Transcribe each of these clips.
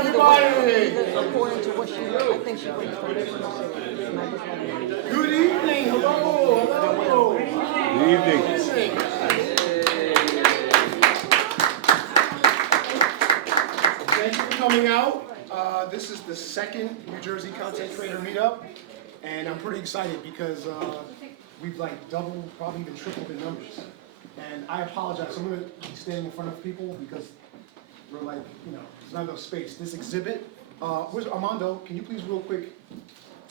everybody. According to what she, I think she brings from this. Good evening. Hello. Hello. Good evening. Thank you for coming out. This is the second New Jersey Content Creator Meetup, and I'm pretty excited because we've like doubled, probably even tripled the numbers. And I apologize. I'm going to be standing in front of people because we're like, there's not enough space. This exhibit, where's Armando? Can you please real quick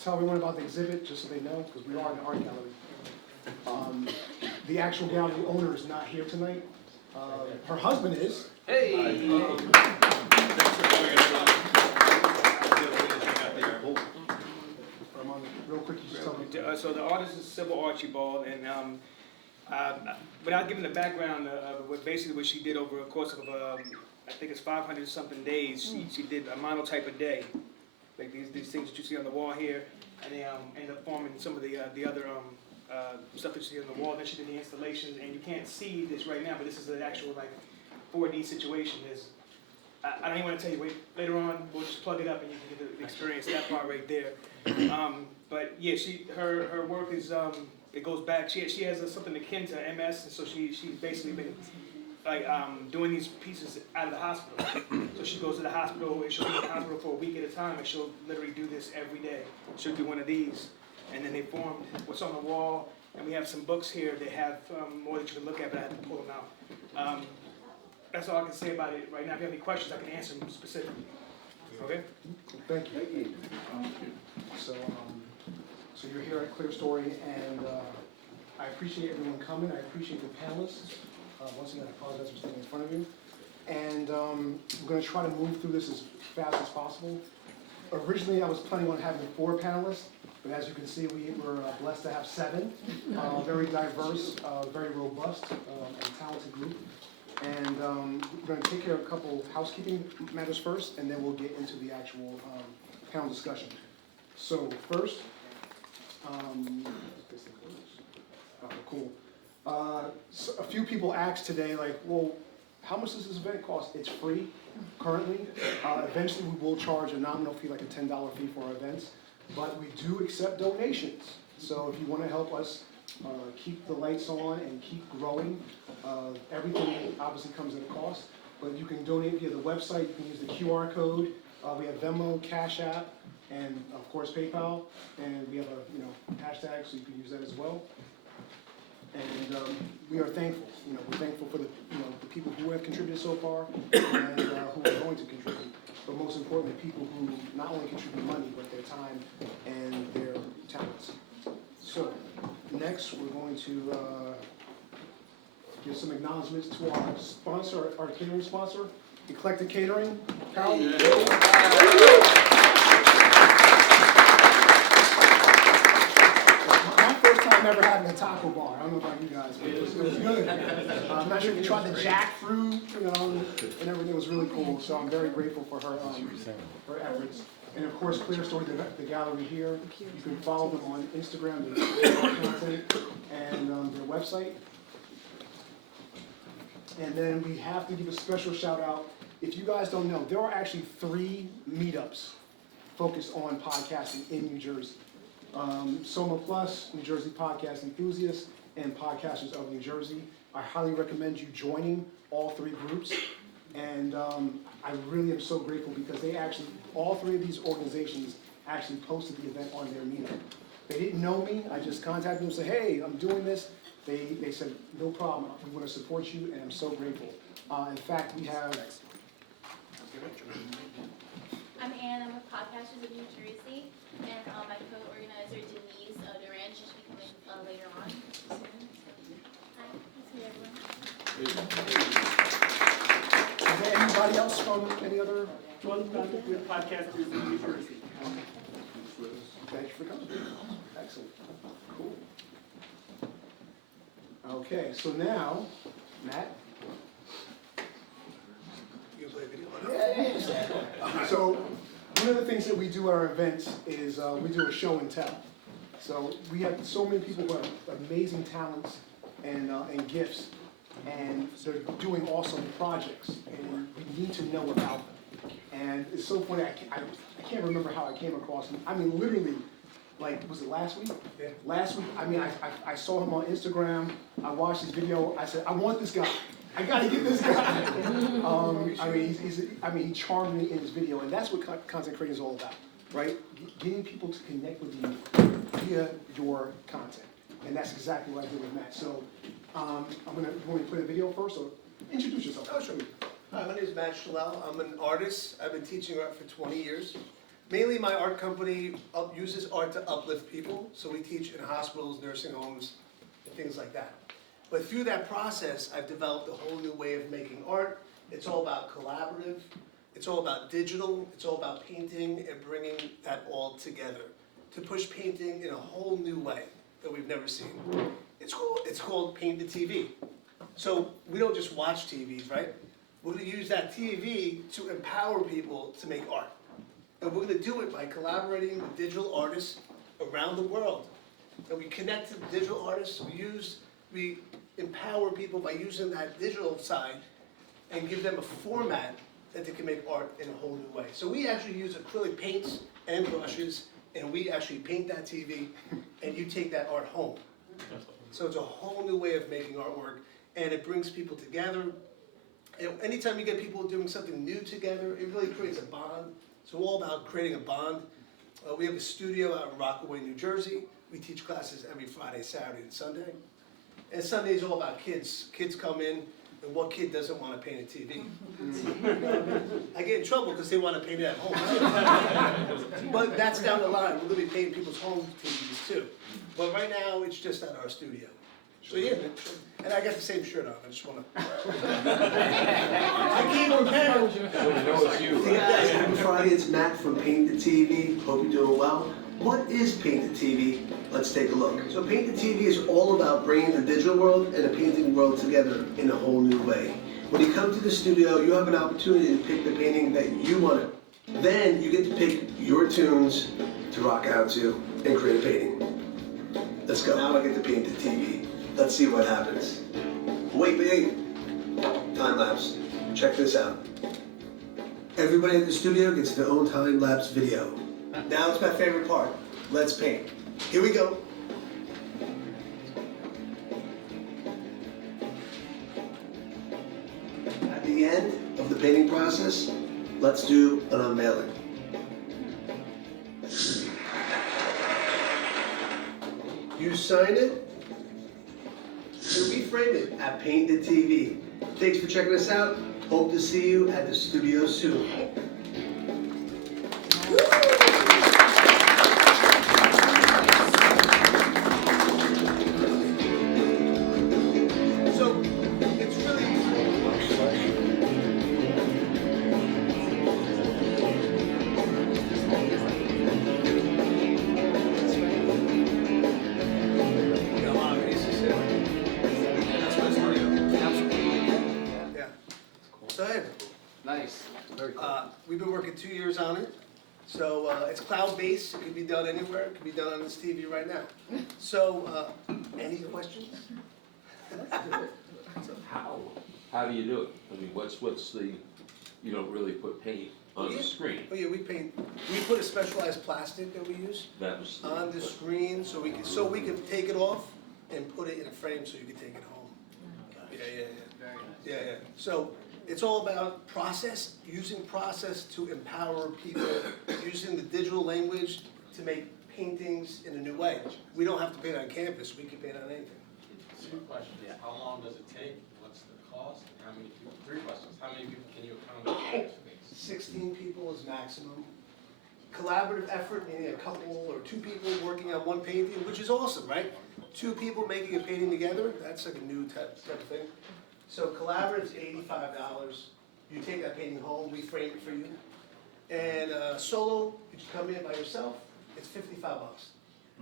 tell everyone about the exhibit, just so they know, because we are in the art gallery. The actual gallery owner is not here tonight. Her husband is. Hey! Armando, real quick, you just tell me. So the artist is Sybil Archibald, and without giving the background of what she did over a course of, I think it's 500 something days, she did a monotype a day. Like these things that you see on the wall here, and they ended up forming some of the other stuff that you see on the wall. Then she did the installations, and you can't see this right now, but this is an actual like 4D situation. I don't even want to tell you. Wait, later on we'll just plug it up, and you can get to experience that part right there. But yeah, her work is it goes back. She has something akin to MS, and so she's basically been like doing these pieces out of the hospital. So she goes to the hospital, and she'll be in the hospital for a week at a time, and she'll literally do this every day. She'll do one of these, and then they formed what's on the wall, and we have some books here. They have more that you can look at, but I have to pull them out. That's all I can say about it right now. If you have any questions, I can answer them specifically. Okay? Thank you. So you're here at Clear Story, and I appreciate everyone coming. I appreciate the panelists. Once again, I apologize for standing in front of you. And I'm going to try to move through this as fast as possible. Originally, I was planning on having 4 panelists, but as you can see, we were blessed to have 7. Very diverse, very robust, and talented group. And we're going to take care of a couple housekeeping matters first, and then we'll get into the actual panel discussion. So first, cool. So a few people asked today, like, well, how much does this event cost? It's free currently. Eventually, we will charge a nominal fee, like a $10 fee for our events, but we do accept donations. So if you want to help us keep the lights on and keep growing, everything obviously comes at a cost, but you can donate via the website. You can use the QR code. We have Venmo, Cash App, and of course PayPal, and we have a hashtag, so you can use that as well. And we are thankful. We're thankful for the people who have contributed so far and who are going to contribute. But most importantly, people who not only contribute money but their time and their talents. So next, we're going to give some acknowledgments to our sponsor, our catering sponsor, Eclectic Catering. Carol. Never having a taco bar. I don't know about you guys, but it was good. I'm not sure if you tried the jackfruit, and everything was really cool. So I'm very grateful for her efforts. And of course, Clear Story, the gallery here. You can follow them on Instagram, their content, and their website. And then we have to give a special shout out. If you guys don't know, there are actually 3 meetups focused on podcasting in New Jersey. Soma Plus, New Jersey Podcast Enthusiasts, and Podcasters of New Jersey. I highly recommend you joining all 3 groups. And I really am so grateful because they actually, all 3 of these organizations actually posted the event on their meetup. They didn't know me. I just contacted them and said, hey, I'm doing this. They said, no problem. We want to support you, and I'm so grateful. In fact, we have... I'm Ann. I'm with Podcasters of New Jersey, and my co-organizer Denise Duran, she's coming later on. Hi, nice to meet everyone. Is there anybody else from any other? With Podcasters in New Jersey. Thank you for coming. Excellent. Cool. Okay, so now, Matt. So one of the things that we do at our events is we do a show and tell. So we have so many people who have amazing talents and gifts, and they're doing awesome projects, and we need to know about them. And it's so funny, I can't remember how I came across him. I mean, literally, like, was it last week? Yeah. Last week, I mean, I saw him on Instagram, I watched his video, I said, I want this guy. I gotta get this guy. I mean, he charmed me in his video, and that's what content creating is all about, right? Getting people to connect with you via your content. And that's exactly what I did with Matt. So, you want me to play the video first, or introduce yourself? Oh, sure. Hi, my name is Matt Shalell. I'm an artist. I've been teaching art for 20 years. Mainly my art company uses art to uplift people, so we teach in hospitals, nursing homes, and things like that. But through that process, I've developed a whole new way of making art. It's all about collaborative, it's all about digital, it's all about painting and bringing that all together to push painting in a whole new way that we've never seen. It's called Paint the TV. So we don't just watch TVs, right? We're gonna use that TV to empower people to make art. And we're gonna do it by collaborating with digital artists around the world. And we connect to digital artists, we empower people by using that digital side and give them a format that they can make art in a whole new way. So we actually use acrylic paints and brushes, and we actually paint that TV, and you take that art home. So it's a whole new way of making artwork, and it brings people together. And anytime you get people doing something new together, it really creates a bond. So we're all about creating a bond. We have a studio out in Rockaway, New Jersey. We teach classes every Friday, Saturday, and Sunday. And Sunday is all about kids. Kids come in, and what kid doesn't want to paint a TV? I get in trouble because they want to paint it at home. But that's down the line. We're going to be painting people's home TVs too. But right now, it's just at our studio. So yeah, and I got the same shirt on. I just want to. I came prepared. Hey guys, happy Friday. It's Matt from Paint the TV. Hope you're doing well. What is Paint the TV? Let's take a look. So Paint the TV is all about bringing the digital world and the painting world together in a whole new way. When you come to the studio, you have an opportunity to pick the painting that you want to. Then you get to pick your tunes to rock out to and create a painting. Let's go. Now I get to paint the TV. Let's see what happens. Wait. Time lapse. Check this out. Everybody at the studio gets their own time lapse video. Now it's my favorite part. Let's paint. Here we go. At the end of the painting process, let's do an unveiling. You sign it, and we frame it at Paint the TV. Thanks for checking us out. Hope to see you at the studio soon. So, it's really Nice, very cool. We've been working 2 years on it. So it's cloud-based, it can be done anywhere, it can be done on this TV right now. So, any questions? How do you do it? I mean, what's the, you don't really put paint on the screen? Oh yeah, we put a specialized plastic that we use That was. on the screen so we can take it off and put it in a frame so you can take it home. Yeah. So it's all about process, using process to empower people, using the digital language to make paintings in a new way. We don't have to paint on canvas, we can paint on anything. Two questions. How long does it take? What's the cost? And how many people? 3 questions. How many people can you accommodate? 16 people is maximum. Collaborative effort, meaning a couple or 2 people working on one painting, which is awesome, right? 2 people making a painting together, that's like a new type of thing. So collaborative is $85. You take that painting home, we frame it for you. And solo, you just come in by yourself, it's $55,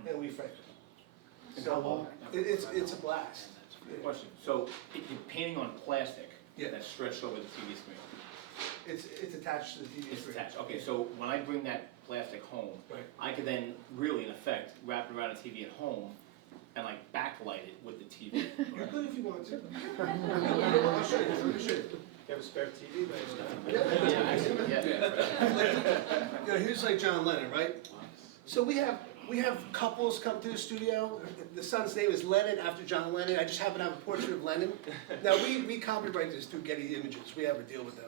and we frame it. So it's a blast. Question, so you're painting on plastic Yeah. that's stretched over the TV screen? It's attached to the TV It's screen. attached, okay, so when I bring that plastic home, Right. I could then really, in effect, wrap it around a TV at home and like backlight it with the TV. You're good if you want to. I'll show you. You have a spare TV? Yeah, actually, yeah. You know, here's like John Lennon, right? So we have couples come to the studio. The son's name is Lennon after John Lennon. I just happen to have a portrait of Lennon. Now we copyright this through Getty Images. We have a deal with them.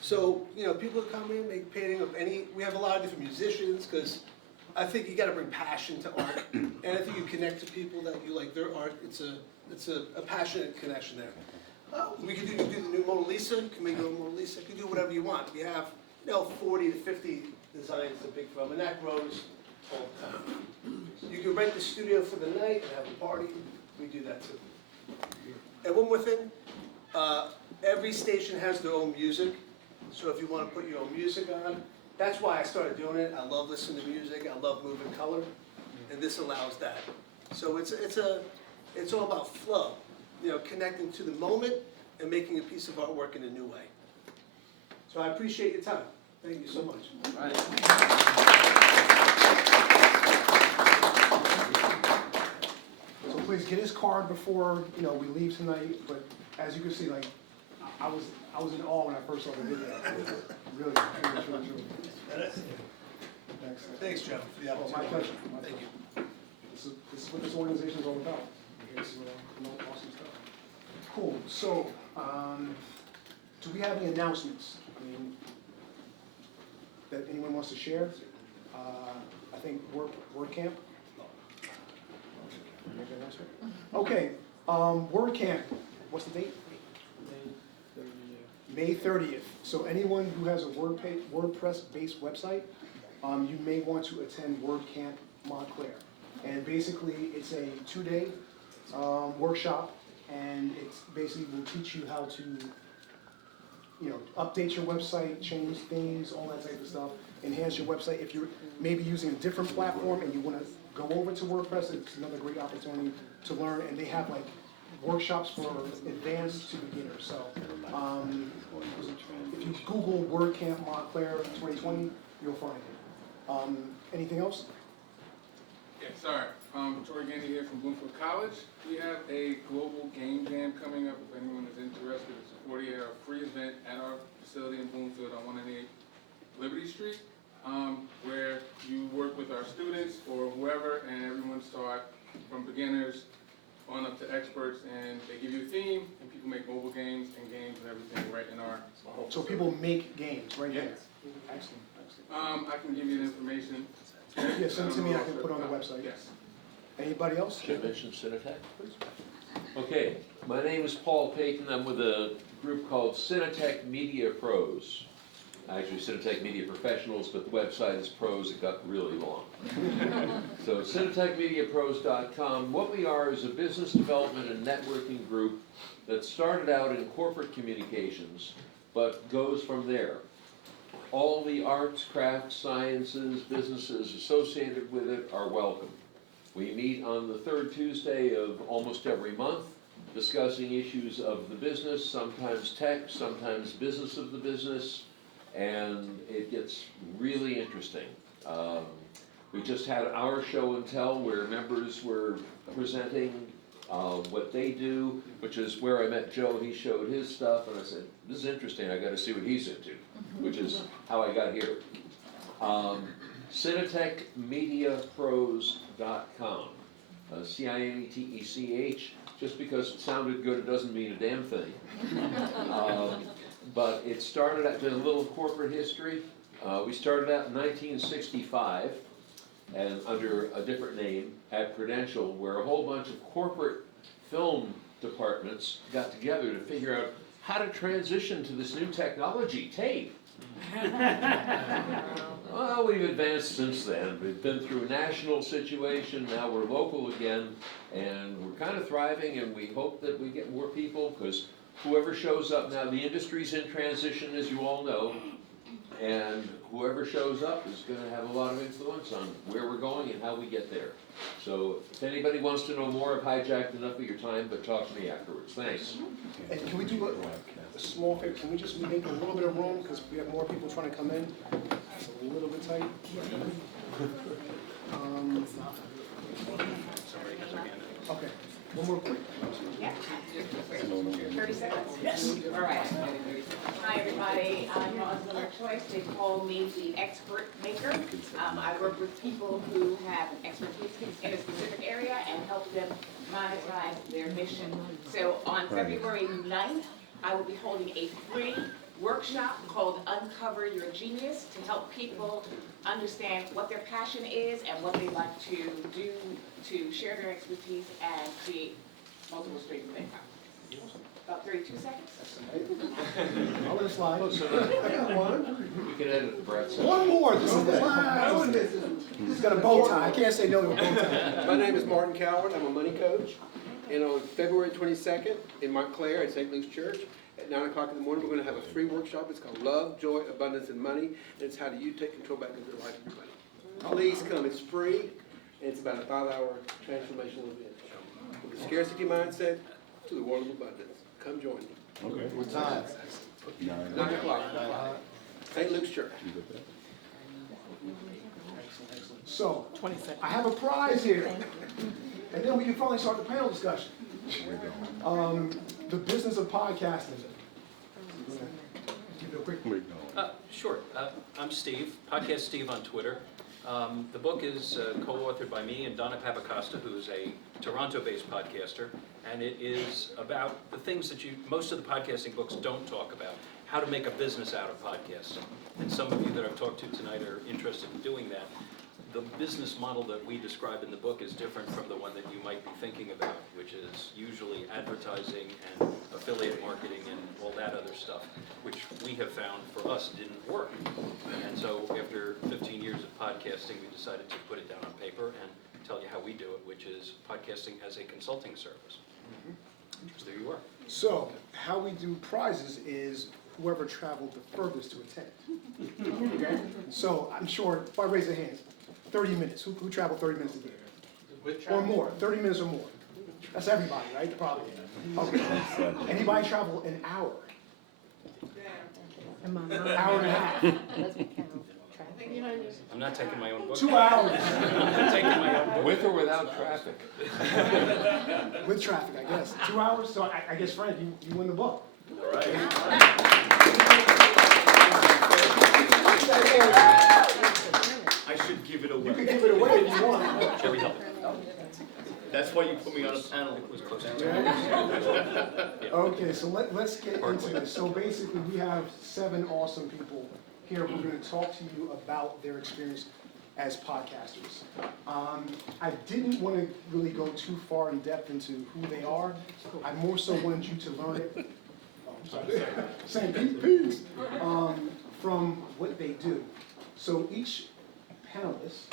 So you know, people come in, make a painting of any. We have a lot of different musicians because I think you got to bring passion to art, and I think you connect to people that you like their art. It's a passionate connection there. We can do the new Mona Lisa. You can make your own Mona Lisa. You can do whatever you want. We have 40 to 50 designs to pick from, and that grows all the time. You can rent the studio for the night and have a party. We do that too. And one more thing, every station has their own music. So if you want to put your own music on, that's why I started doing it. I love listening to music. I love moving color, and this allows that. So it's all about flow, you know, connecting to the moment and making a piece of artwork in a new way. So I appreciate your time. Thank you so much. So please get his card before, you know, we leave tonight, but as you can see, like, I was in awe when I first saw the video. Really. Thanks. Thanks, Jeff, for the Oh, opportunity. my pleasure. My Thank pleasure. you. This is what this organization is all about. We're here to promote awesome stuff. Cool, so, do we have any announcements? I mean, that anyone wants to share? I think WordCamp. Make an announcement? Okay, WordCamp, what's the date? May 30th. So anyone who has a WordPress-based website, you may want to attend WordCamp Montclair. And basically, it's a 2-day workshop, and it basically will teach you how to, you know, update your website, change themes, all that type of stuff, enhance your website. If you're maybe using a different platform and you want to go over to WordPress, it's another great opportunity to learn. And they have like workshops for advanced to beginners. So if you Google WordCamp Montclair 2020, you'll find it. Anything else? Yes, sorry. Troy Gandy here from Bloomfield College. We have a global game jam coming up. If anyone is interested, it's a 40-hour free event at our facility in Bloomfield on 188 Liberty Street, where you work with our students or whoever, and everyone start from beginners on up to experts, and they give you a theme, and people make mobile games and everything right in our whole So facility. people make games right Yes. there. Excellent. I can give you the information. Yeah, send it to me, I can put it on the website. Yes. Anybody else? Should I mention Cinetech, please? Okay, my name is Paul Payton. I'm with a group called Cinetech Media Pros. Actually, Cinetech Media Professionals, but the website is pros. It got really long. So CinetechMediaPros.com. What we are is a business development and networking group that started out in corporate communications, but goes from there. All the arts, crafts, sciences, businesses associated with it are welcome. We meet on the third Tuesday of almost every month, discussing issues of the business, sometimes tech, sometimes business of the business, and it gets really interesting. We just had our show and tell where members were presenting what they do, which is where I met Joe. He showed his stuff, and I said, this is interesting, I gotta see what he's into, which is how I got here. CinetechMediaPros.com, CINETECH. Just because it sounded good, it doesn't mean a damn thing. But it started out with a little corporate history. We started out in 1965, and under a different name at Prudential, where a whole bunch of corporate film departments got together to figure out how to transition to this new technology, tape. Well, we've advanced since then. We've been through a national situation, now we're local again, and we're kind of thriving, and we hope that we get more people, because whoever shows up now, the industry's in transition, as you all know, and whoever shows up is going to have a lot of influence on where we're going and how we get there. So if anybody wants to know more, I've hijacked enough of your time, but talk to me afterwards. Thanks. And can we do a small favor? Can we just make a little bit of room, because we have more people trying to come in? It's a little bit tight. Okay. One more quick. Yeah. 30 seconds? Yes. All right. Hi, everybody. I'm Rosalind Choice. They call me the expert maker. I work with people who have expertise in a specific area and help them monetize their mission. So on February 9th, I will be holding a free workshop called Uncover Your Genius to help people understand what their passion is and what they like to do to share their expertise and create multiple streams of income. About 32 seconds. I'll let it slide. I got one. We can edit the Brett. One more, this is the last. He's got a bow tie, I can't say no to a bow tie. My name is Martin Coward, I'm a money coach, and on February 22nd in Montclair at St. Luke's Church, at 9 o'clock in the morning, we're gonna have a free workshop. It's called Love, Joy, Abundance, and Money, and it's how do you take control back of your life and your money. Please come, it's free, and it's about a 5-hour transformational event. From the scarcity mindset to the world of abundance. Come join me. Okay. What time? 9 o'clock, St. Luke's Church. So, I have a prize here. And then we can finally start the panel discussion. The business of podcasting. Give it a quick. Sure. I'm Steve, Podcast Steve on Twitter. The book is co-authored by me and Donna Papacosta, who's a Toronto-based podcaster, and it is about the things that most of the podcasting books don't talk about, how to make a business out of podcasting. And some of you that I've talked to tonight are interested in doing that. The business model that we describe in the book is different from the one that you might be thinking about, which is usually advertising and affiliate marketing and all that other stuff, which we have found for us didn't work. And so after 15 years of podcasting, we decided to put it down on paper and tell you how we do it, which is podcasting as a consulting service. So there you are. So, how we do prizes is whoever traveled the furthest to attend. Okay? So, I'm sure, if I raise their hands, 30 minutes. Who traveled 30 minutes a day? Or more, 30 minutes or more. That's everybody, right? Probably. Okay. Anybody travel an hour? Hour and a half. I'm not taking my own book. 2 hours. I'm not taking my own book. With or without traffic? With traffic, I guess. 2 hours, so I guess, Frank, you win the book. All right. I should give it You away. can give it away if you want. Shall we help? That's why you put me on a panel. It was close. Okay, so let's get into this. So basically, we have 7 awesome people here who are going to talk to you about their experience as podcasters. I didn't want to really go too far in depth into who they are. I more so wanted you to learn it. Oh, I'm sorry. Same piece. From what they do. So each panelist,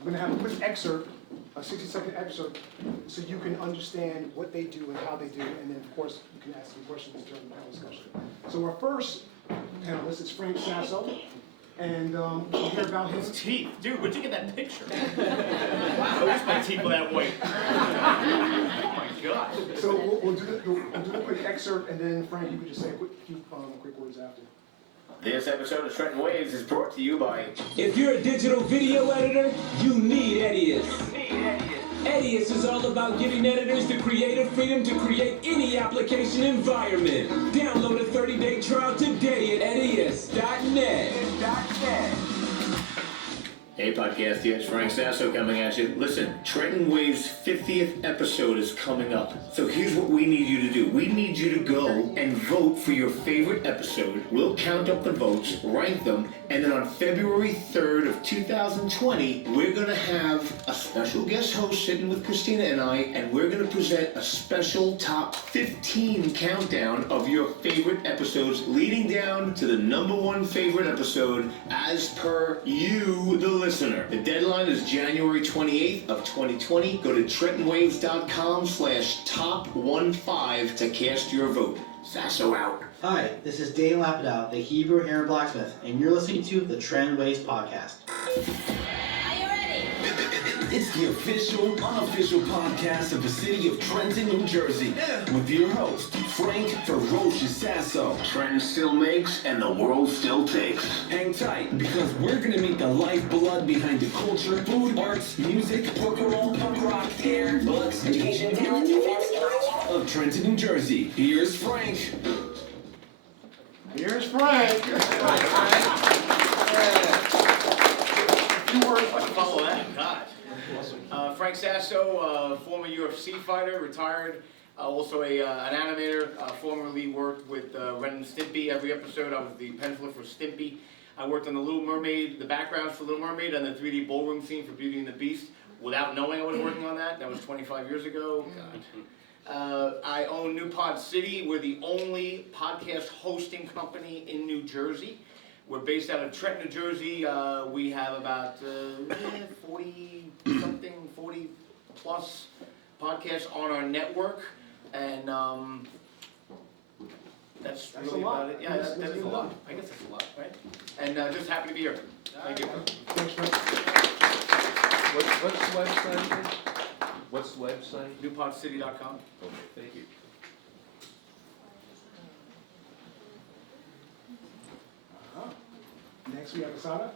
I'm going to have a quick excerpt, a 60-second excerpt, so you can understand what they do and how they do, and then of course you can ask some questions during the panel discussion. So our first panelist is Frank Sasso, and we'll hear about his Teeth. Dude, where'd you get that picture? I wish my teeth were that white. Oh my God. So we'll do the quick excerpt, and then Frank, you can just say a few quick words after. This episode of Trenton Waves is brought to you by... If you're a digital video editor, you need Edius. Edius is all about giving editors the creative freedom to create any application environment. Download a 30-day trial today at edius.net. Hey podcast, it's Frank Sasso coming at you. Listen, Trenton Waves' 50th episode is coming up. So here's what we need you to do. We need you to go and vote for your favorite episode. We'll count up the votes, rank them, and then on February 3rd of 2020, we're going to have a special guest host sitting with Christina and I, and we're going to present a special top 15 countdown of your favorite episodes, leading down to the #1 favorite episode as per you, the listener. The deadline is January 28th of 2020. Go to TrentonWaves.com/top15 to cast your vote. Sasso out. Hi, this is Dave Lapidow, the Hebrew Hair Blacksmith, and you're listening to the Trend Waves Podcast. Are you ready? It's the official, unofficial podcast of the city of Trenton, New Jersey. With your host, Frank Ferocious Sasso. Trenton still makes and the world still takes. Hang tight, because we're gonna meet the lifeblood behind the culture, food, arts, music, rock and roll, punk rock, air, books, education, talent, events, of Trenton, New Jersey. Here's Frank. Here's Frank. Few words to follow that. God. Frank Sasso, former UFC fighter, retired. Also an animator. Formerly worked with Ren and Stimpy. Every episode I was the penciler for Stimpy. I worked on the Little Mermaid, the backgrounds for Little Mermaid, and the 3D ballroom scene for Beauty and the Beast. Without knowing I was working on that. That was 25 years ago. God. I own New Pod City. We're the only podcast hosting company in New Jersey. We're based out of Trenton, New Jersey. We have about 40 plus podcasts on our network, and that's really a lot. about it. Yeah, that is a lot. I guess that's a lot, right? And just happy to be here. Thank you. Thanks, Frank. What's the website again? What's the website? NewPodCity.com. Okay, thank you. Next, we have Asada.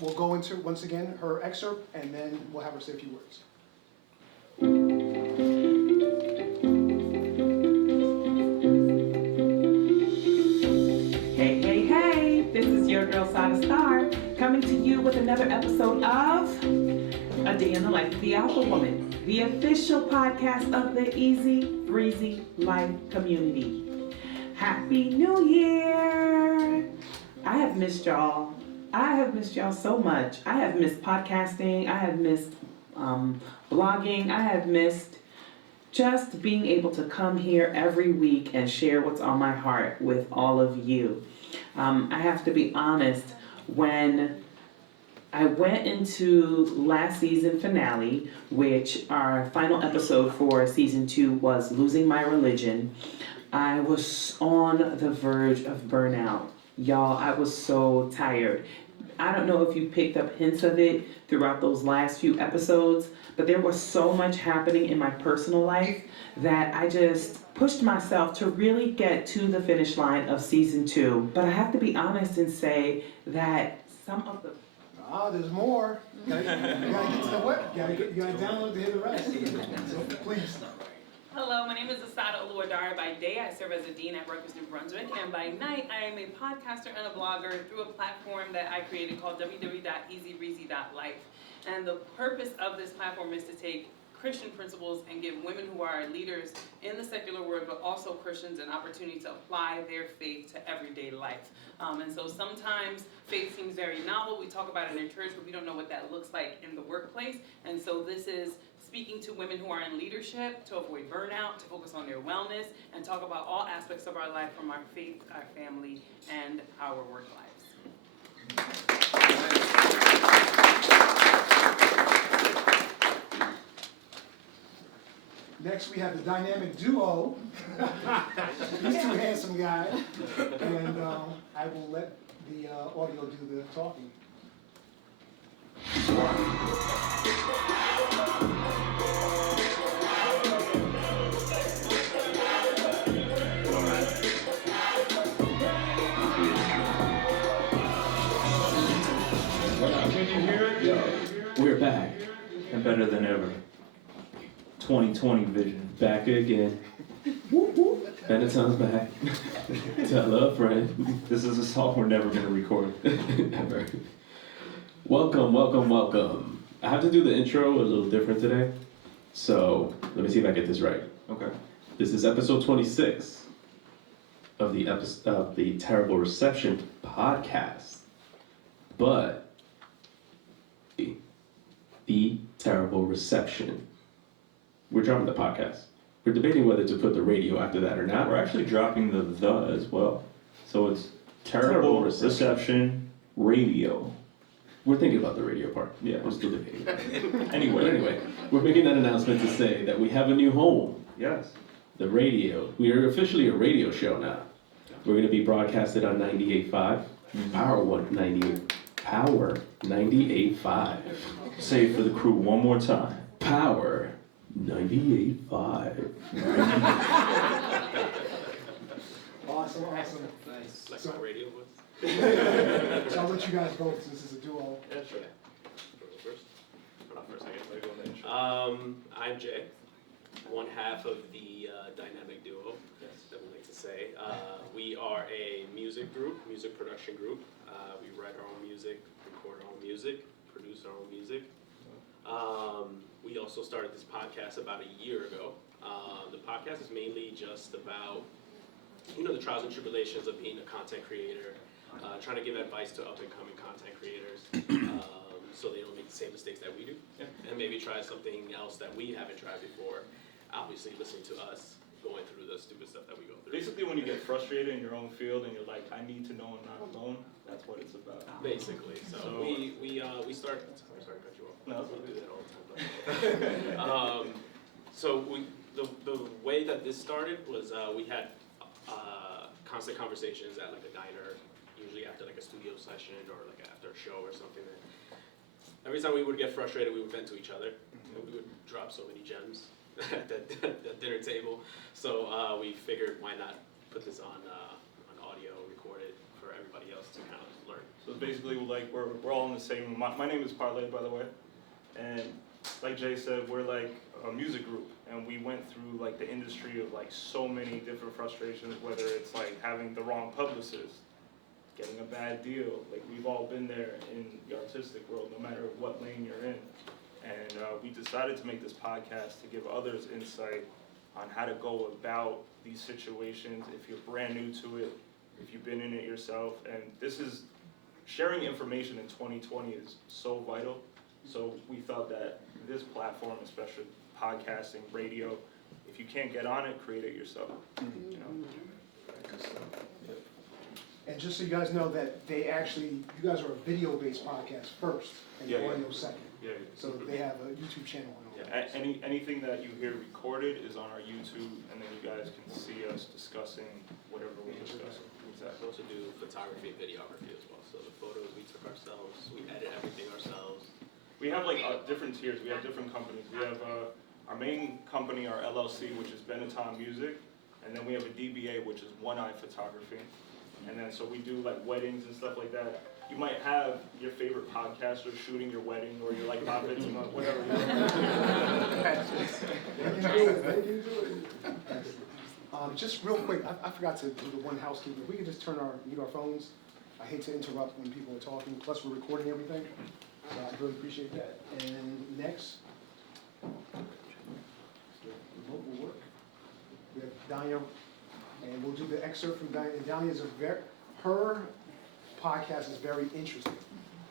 We'll go into, once again, her excerpt, and then we'll have her say a few words. Hey, hey, hey, this is your girl Sada Star, coming to you with another episode of A Day in the Life of the Alpha Woman, the official podcast of the Easy Breezy Life community. Happy New Year! I have missed y'all. I have missed y'all so much. I have missed podcasting. I have missed blogging. I have missed just being able to come here every week and share what's on my heart with all of you. I have to be honest, when I went into last season finale, which our final episode for season 2 was Losing My Religion, I was on the verge of burnout. Y'all, I was so tired. I don't know if you picked up hints of it throughout those last few episodes, but there was so much happening in my personal life that I just pushed myself to really get to the finish line of season 2. But I have to be honest and say that some of the... There's more. You gotta get to the web. You gotta download to hear the rest. So please. Hello, my name is Asada Oluwadara. By day, I serve as a dean at Rutgers, New Brunswick, and by night, I am a podcaster and a blogger through a platform that I created called www.easybreezy.life. And the purpose of this platform is to take Christian principles and give women who are leaders in the secular world, but also Christians, an opportunity to apply their faith to everyday life. And so sometimes faith seems very novel. We talk about it in church, but we don't know what that looks like in the workplace. And so this is speaking to women who are in leadership to avoid burnout, to focus on their wellness, and talk about all aspects of our life, from our faith, our family, and our work lives. Next, we have the dynamic duo. These two handsome guys. And I will let the audio do the talking. We're back, and better than ever. 2020 vision, back again. Benetton's back. Tell a friend. This is a song we're never gonna record, ever. Welcome, welcome, welcome. I have to do the intro a little different today, so let me see if I get this right. Okay. This is episode 26 of the Terrible Reception podcast, but the Terrible Reception. We're dropping the podcast. We're debating whether to put the radio after that or not. We're actually dropping the as well. So it's Terrible Reception Radio. We're thinking about the radio part. Yeah. We're still debating. Anyway, we're making that announcement to say that we have a new home. Yes. The radio. We are officially a radio show now. We're going to be broadcasted on 98.5, Power 198. Power 98.5. Say it for the crew one more time. Power 98.5. Awesome. Nice. Like So- my radio voice. So I'll let you guys go since this is a duo. Yeah, sure. First? Not first, I guess. I'm Jay, one half of the dynamic duo that we like to say. We are a music group, music production group. We write our own music, record our own music, produce our own music. We also started this podcast about a year ago. The podcast is mainly just about, the trials and tribulations of being a content creator, trying to give advice to up-and-coming content creators, so they don't make the same mistakes that we do, and maybe try something else that we haven't tried before. Obviously, listening to us going through the stupid stuff that we go through. Basically, when you get frustrated in your own field and you're like, I need to know I'm not alone, that's what it's about. Basically, so we start. Sorry to cut you off. No, we do that all the time. So the way that this started was we had constant conversations at like a diner, usually after like a studio session or like after a show or something. Every time we would get frustrated, we would vent to each other, and we would drop so many gems at the dinner table. So we figured, why not put this on audio, record it for everybody else to kind of learn. So basically, like we're all in the same. My name is Parlay, by the way, and like Jay said, we're like a music group, and we went through like the industry of like so many different frustrations. Whether it's like having the wrong publicist, getting a bad deal, like we've all been there in the artistic world, no matter what lane you're in. And we decided to make this podcast to give others insight on how to go about these situations if you're brand new to it, if you've been in it yourself. And this is, sharing information in 2020 is so vital. So we thought that this platform, especially podcasting, radio, if you can't get on it, create it yourself. You know? And just so you guys know that you guys are a video-based podcast first and Yeah, yeah. audio second. Yeah. So they have a YouTube channel and all that. Anything that you hear recorded is on our YouTube, and then you guys can see us discussing whatever we're discussing. We also do photography and videography as well. So the photos we took ourselves, we edit everything ourselves. We have like different tiers. We have different companies. We have our main company, our LLC, which is Benetton Music, and then we have a DBA, which is One Eye Photography. And then so we do like weddings and stuff like that. You might have your favorite podcaster shooting your wedding, or you're like Bob Benzema, whatever. Just real quick, I forgot to do the one housekeeping. If we could just mute our phones. I hate to interrupt when people are talking, plus we're recording everything. So I really appreciate that. And next, remote will work. We have Danya, and we'll do the excerpt from Danya. And Danya is her podcast is very interesting.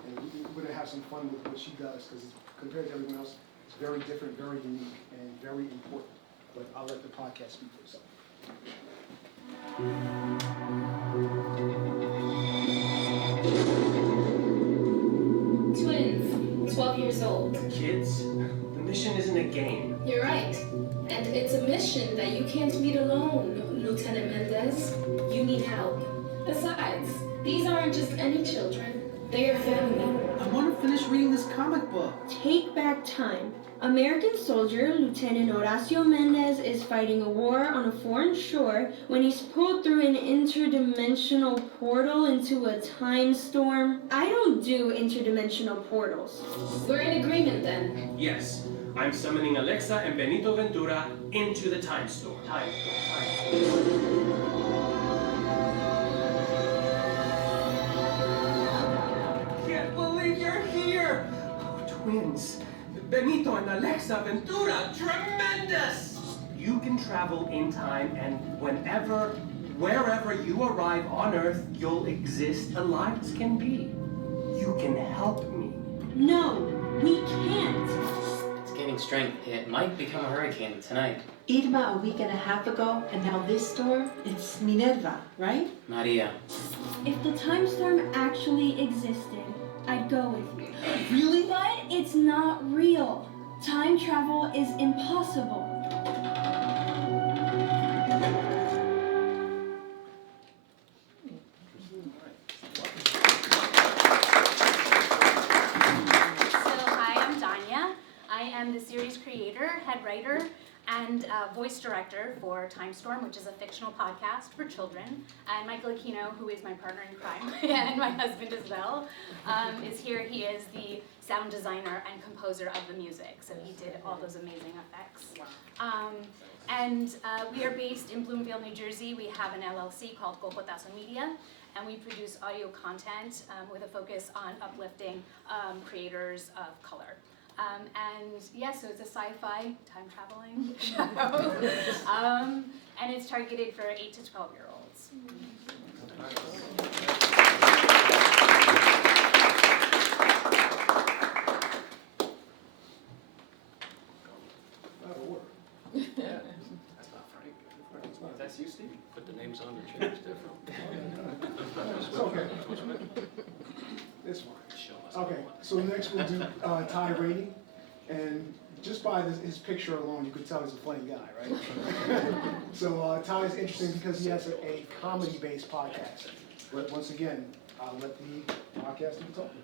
And we're gonna have some fun with what she does, because compared to everyone else, it's very different, very unique, and very important. But I'll let the podcast speak for itself. Twins, 12 years old. Kids, the mission isn't a game. You're right. And it's a mission that you can't meet alone, Lieutenant Mendez. You need help. Besides, these aren't just any children. They are family. I want to finish reading this comic book. Take back time. American soldier Lieutenant Horacio Mendez is fighting a war on a foreign shore when he's pulled through an interdimensional portal into a time storm. I don't do interdimensional portals. We're in agreement then. Yes, I'm summoning Alexa and Benito Ventura into the time storm. Can't believe you're here! Oh, twins. Benito and Alexa Ventura, tremendous! You can travel in time, and whenever, wherever you arrive on Earth, you'll exist alive as can be. You can help me. No, we can't. It's gaining strength. It might become a hurricane tonight. Irma a week and a half ago, and now this storm, it's Minerva, right? Maria. If the time storm actually existed, I'd go with you. Really? But it's not real. Time travel is impossible. writer and voice director for Time Storm, which is a fictional podcast for children. And Michael Aquino, who is my partner in crime and my husband as well, is here. He is the sound designer and composer of the music, so he did all those amazing effects. We are based in Bloomfield, New Jersey. We have an LLC called Cocotazo Media, and we produce audio content with a focus on uplifting creators of color. So it's a sci-fi time traveling show, and it's targeted for 8 to 12-year-olds. Yeah. That's not Frank. That's you, Steve? Put the names on the chairs different. It's okay. It's fine. Okay, so next we'll do Ty Rainey, and just by his picture alone, you could tell he's a funny guy, right? So Ty is interesting because he has a comedy-based podcast. But once again, I'll let the podcast do the talking.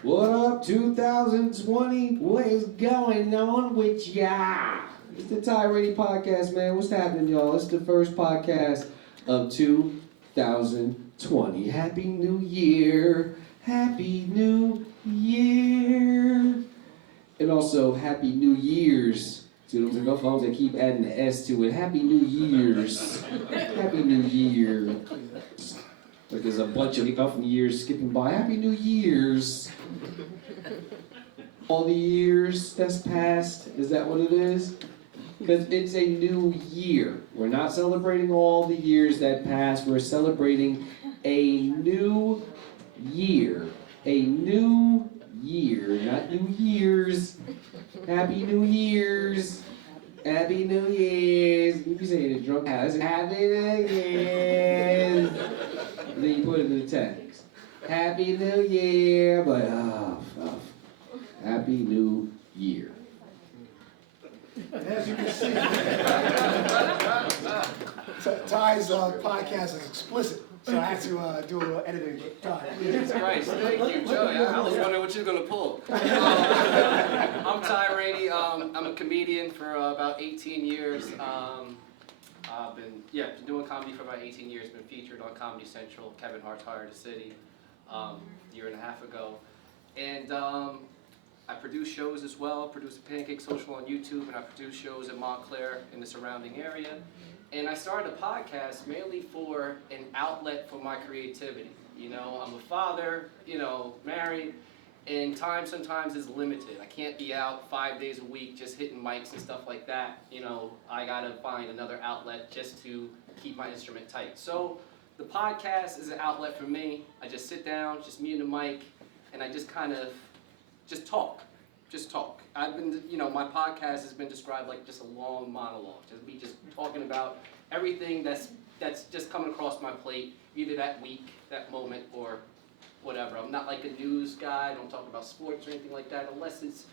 What up, 2020? What is going on with ya? It's the Ty Rainey Podcast, man. What's happening, y'all? It's the first podcast of 2020. Happy New Year. Happy New Year. And also, Happy New Year's. See, those are no phones that keep adding the S to it. Happy New Year's. Happy New Year. Like there's a bunch of years skipping by. Happy New Year's. All the years that's passed, is that what it is? Because it's a new year. We're not celebrating all the years that passed. We're celebrating a new year. A new year, not New Year's. Happy New Year's. Happy New Year's. You can say it in drunk house. Happy New Year's. And then you put it in the text. Happy New Year, but Happy New Year. And as you can see, Ty's podcast is explicit, so I had to do a little editing. Ty, Jesus Christ, thank you, Joey. I was wondering what you were going to pull. I'm Ty Rainey. I'm a comedian for about 18 years. I've been doing comedy for about 18 years. Been featured on Comedy Central, Kevin Hart's Heart of the City, a year and a half ago. And I produce shows as well. I produce the Pancake Social on YouTube, and I produce shows in Montclair in the surrounding area. And I started a podcast mainly for an outlet for my creativity. You know, I'm a father, married, and time sometimes is limited. I can't be out 5 days a week just hitting mics and stuff like that. I gotta find another outlet just to keep my instrument tight. So the podcast is an outlet for me. I just sit down, just me and the mic, and I just kind of talk. I've been, my podcast has been described like just a long monologue, just me just talking about everything that's just coming across my plate, either that week, that moment, or whatever. I'm not like a news guy. I don't talk about sports or anything like that, unless it's,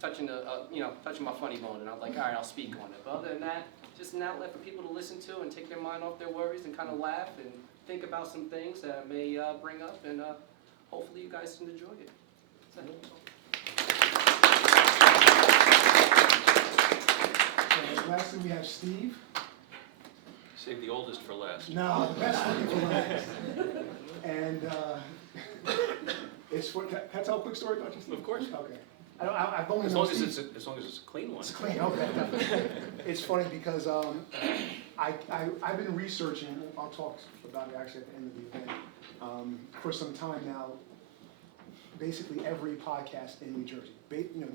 touching my funny bone, and I'm like, all right, I'll speak on it. But other than that, just an outlet for people to listen to and take their mind off their worries and kind of laugh and think about some things that I may bring up, and hopefully you guys can enjoy it. That's it. Lastly, we have Steve. Save the oldest for last. No, the best looking for last. And it's for, can I tell a quick story about you, Steve? Of course. Okay. I've only As known long as Steve. it's a clean one. It's clean, okay, definitely. It's funny because I've been researching, I'll talk about it actually at the end of the event, for some time now, basically every podcast in New Jersey, New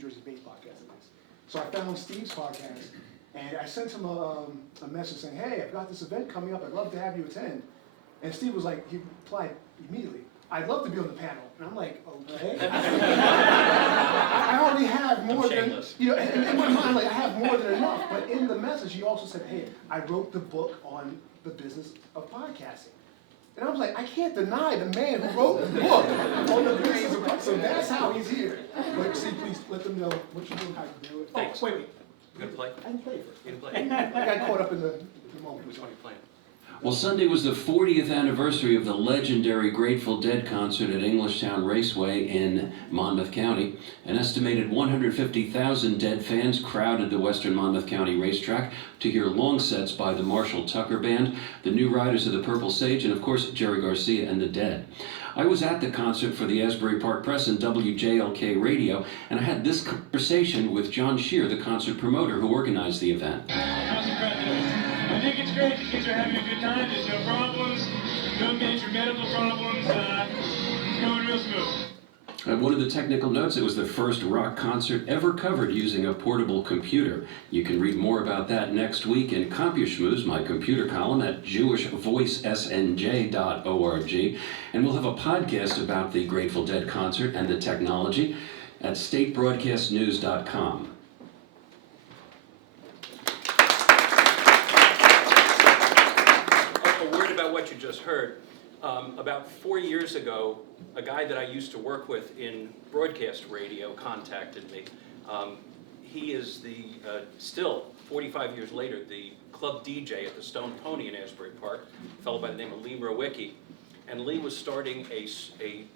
Jersey-based podcast it is. So I found Steve's podcast, and I sent him a message saying, hey, I've got this event coming up, I'd love to have you attend. And Steve was like, he replied immediately, I'd love to be on the panel. And I'm like, okay. I already have more than, in my mind, like, I have more than enough. But in the message, he also said, hey, I wrote the book on the business of podcasting. And I was like, I can't deny the man who wrote the book on the business of podcasting. So that's how he's here. But see, please let them know what you do, how you do it. Thanks. Wait. You gonna play? I can play first. You gonna play? I got caught up in the moment. Which one are you playing? Well, Sunday was the 40th anniversary of the legendary Grateful Dead concert at Englishtown Raceway in Monmouth County. An estimated 150,000 Dead fans crowded the Western Monmouth County racetrack to hear long sets by the Marshall Tucker Band, the New Riders of the Purple Sage, and of course Jerry Garcia and the Dead. I was at the concert for the Asbury Park Press and WJLK Radio, and I had this conversation with John Shear, the concert promoter who organized the event. I think it's great. The kids are having a good time. There's no problems, no major medical problems. It's going real smooth. One of the technical notes, it was the first rock concert ever covered using a portable computer. You can read more about that next week in CompuSchmooze, my computer column at jewishvoicesnj.org. And we'll have a podcast about the Grateful Dead concert and the technology at statebroadcastnews.com. What you just heard. About 4 years ago, a guy that I used to work with in broadcast radio contacted me. He is still, 45 years later, the club DJ at the Stone Pony in Asbury Park, a fellow by the name of Lee Rowicki. And Lee was starting a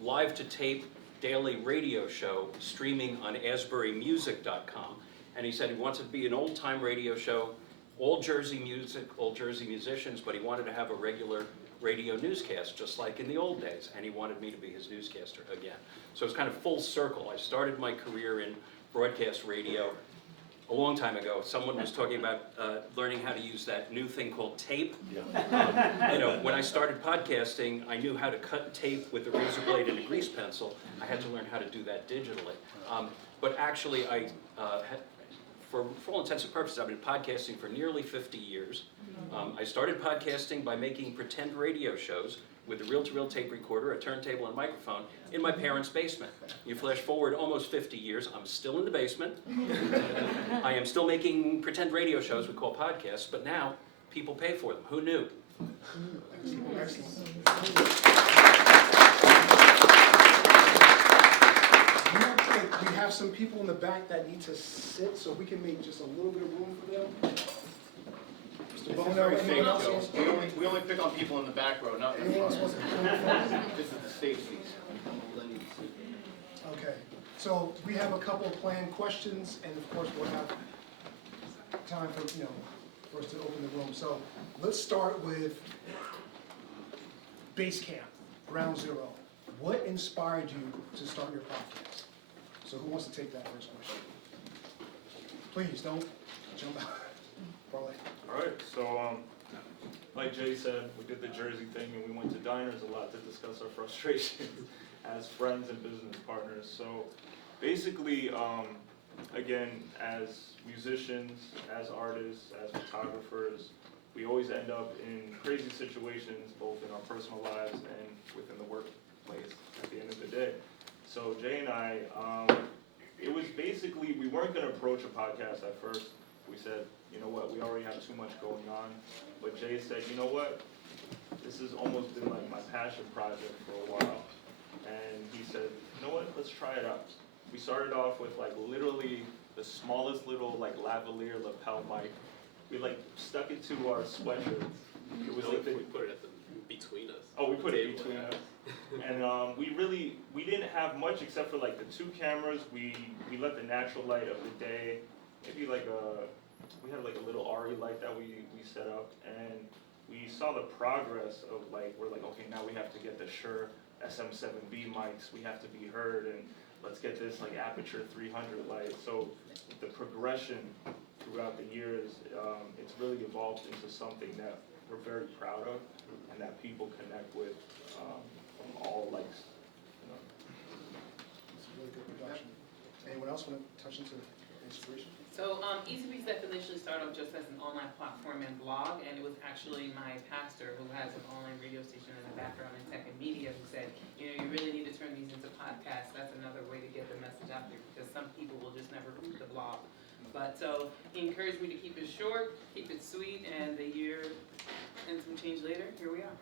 live-to-tape daily radio show streaming on AsburyMusic.com. And he said he wants it to be an old-time radio show, all Jersey music, all Jersey musicians, but he wanted to have a regular radio newscast, just like in the old days, and he wanted me to be his newscaster again. So it's kind of full circle. I started my career in broadcast radio a long time ago. Someone was talking about learning how to use that new thing called tape. When I started podcasting, I knew how to cut tape with a razor blade and a grease pencil. I had to learn how to do that digitally. But actually, for all intents and purposes, I've been podcasting for nearly 50 years. I started podcasting by making pretend radio shows with a reel-to-reel tape recorder, a turntable, and microphone in my parents' basement. You flash forward almost 50 years, I'm still in the basement. I am still making pretend radio shows we call podcasts, but now people pay for them. Who knew? We have some people in the back that need to sit, so we can make just a little bit of room for them. Mr. This is Bono, very anyone fake, else? Joe. We only pick on people in the back row, not in the Anyone else front. wants to come in front? This is the stage seats. Okay, so we have a couple of planned questions, and of course, we'll have time for, for us to open the room. So let's start with base camp, ground zero. What inspired you to start your podcast? So who wants to take that first question? Please, don't jump out. All right, so like Jay said, we did the Jersey thing and we went to diners a lot to discuss our frustrations as friends and business partners. So basically, again, as musicians, as artists, as photographers, we always end up in crazy situations, both in our personal lives and within the workplace at the end of the day. So Jay and I, it was basically, we weren't gonna approach a podcast at first. We said, you know what, we already have too much going on. But Jay said, you know what, this has almost been like my passion project for a while. And he said, you know what, let's try it out. We started off with like literally the smallest little like lavalier lapel mic. We like stuck it to our sweatshirts. It was like we put it between us. Oh, we put it between us. And we didn't have much except for like the two cameras. We let the natural light of the day, maybe like we had like a little RE light that we set up, and we saw the progress of like, we're like, okay, now we have to get the Shure SM7B mics, we have to be heard, and let's get this like Aperture 300 light. So the progression throughout the years, it's really evolved into something that we're very proud of and that people connect with from all likes. It's a really good production. Anyone else want to touch into inspiration? So EasyBeats initially started off just as an online platform and blog, and it was actually my pastor who has an online radio station and a background in tech and media who said, you really need to turn these into podcasts. That's another way to get the message out there, because some people will just never read the blog. But so he encouraged me to keep it short, keep it sweet, and a year and some change later, here we are.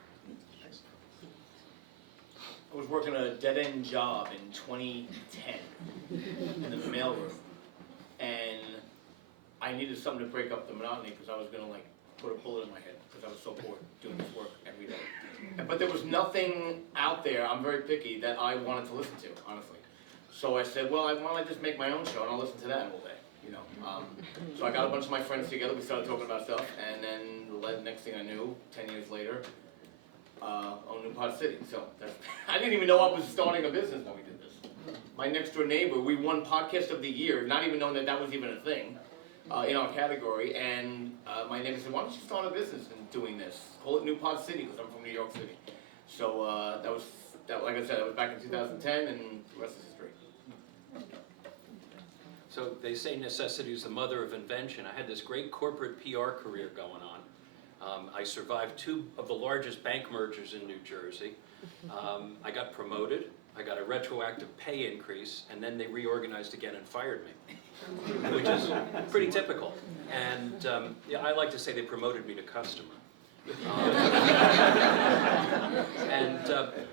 I was working a dead-end job in 2010 in the mailroom, and I needed something to break up the monotony because I was gonna like put a bullet in my head because I was so bored doing this work every day. But there was nothing out there, I'm very picky, that I wanted to listen to, honestly. So I said, well, why don't I just make my own show and I'll listen to that all day, you know. So I got a bunch of my friends together, we started talking about stuff, and then the next thing I knew, 10 years later, owned New Pod City. So I didn't even know I was starting a business when we did this. My next door neighbor, we won Podcast of the Year, not even knowing that that was even a thing in our category. And my neighbor said, why don't you start a business in doing this? Call it New Pod City, because I'm from New York City. So like I said, that was back in 2010, and the rest is history. So they say necessity is the mother of invention. I had this great corporate PR career going on. I survived 2 of the largest bank mergers in New Jersey. I got promoted. I got a retroactive pay increase, and then they reorganized again and fired me, which is pretty typical. And yeah, I like to say they promoted me to customer.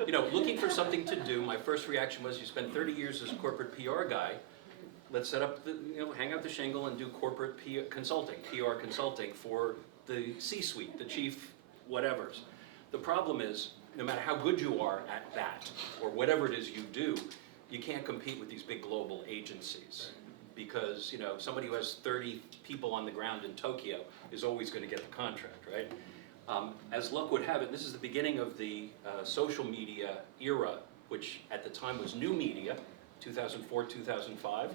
You know, looking for something to do, my first reaction was, you spend 30 years as a corporate PR guy, let's set up, hang out the shingle and do corporate PR consulting for the C-suite, the chief whatevers. The problem is, no matter how good you are at that, or whatever it is you do, you can't compete with these big global agencies. Because, you know, somebody who has 30 people on the ground in Tokyo is always going to get the contract, right? As luck would have it, this is the beginning of the social media era, which at the time was new media, 2004, 2005.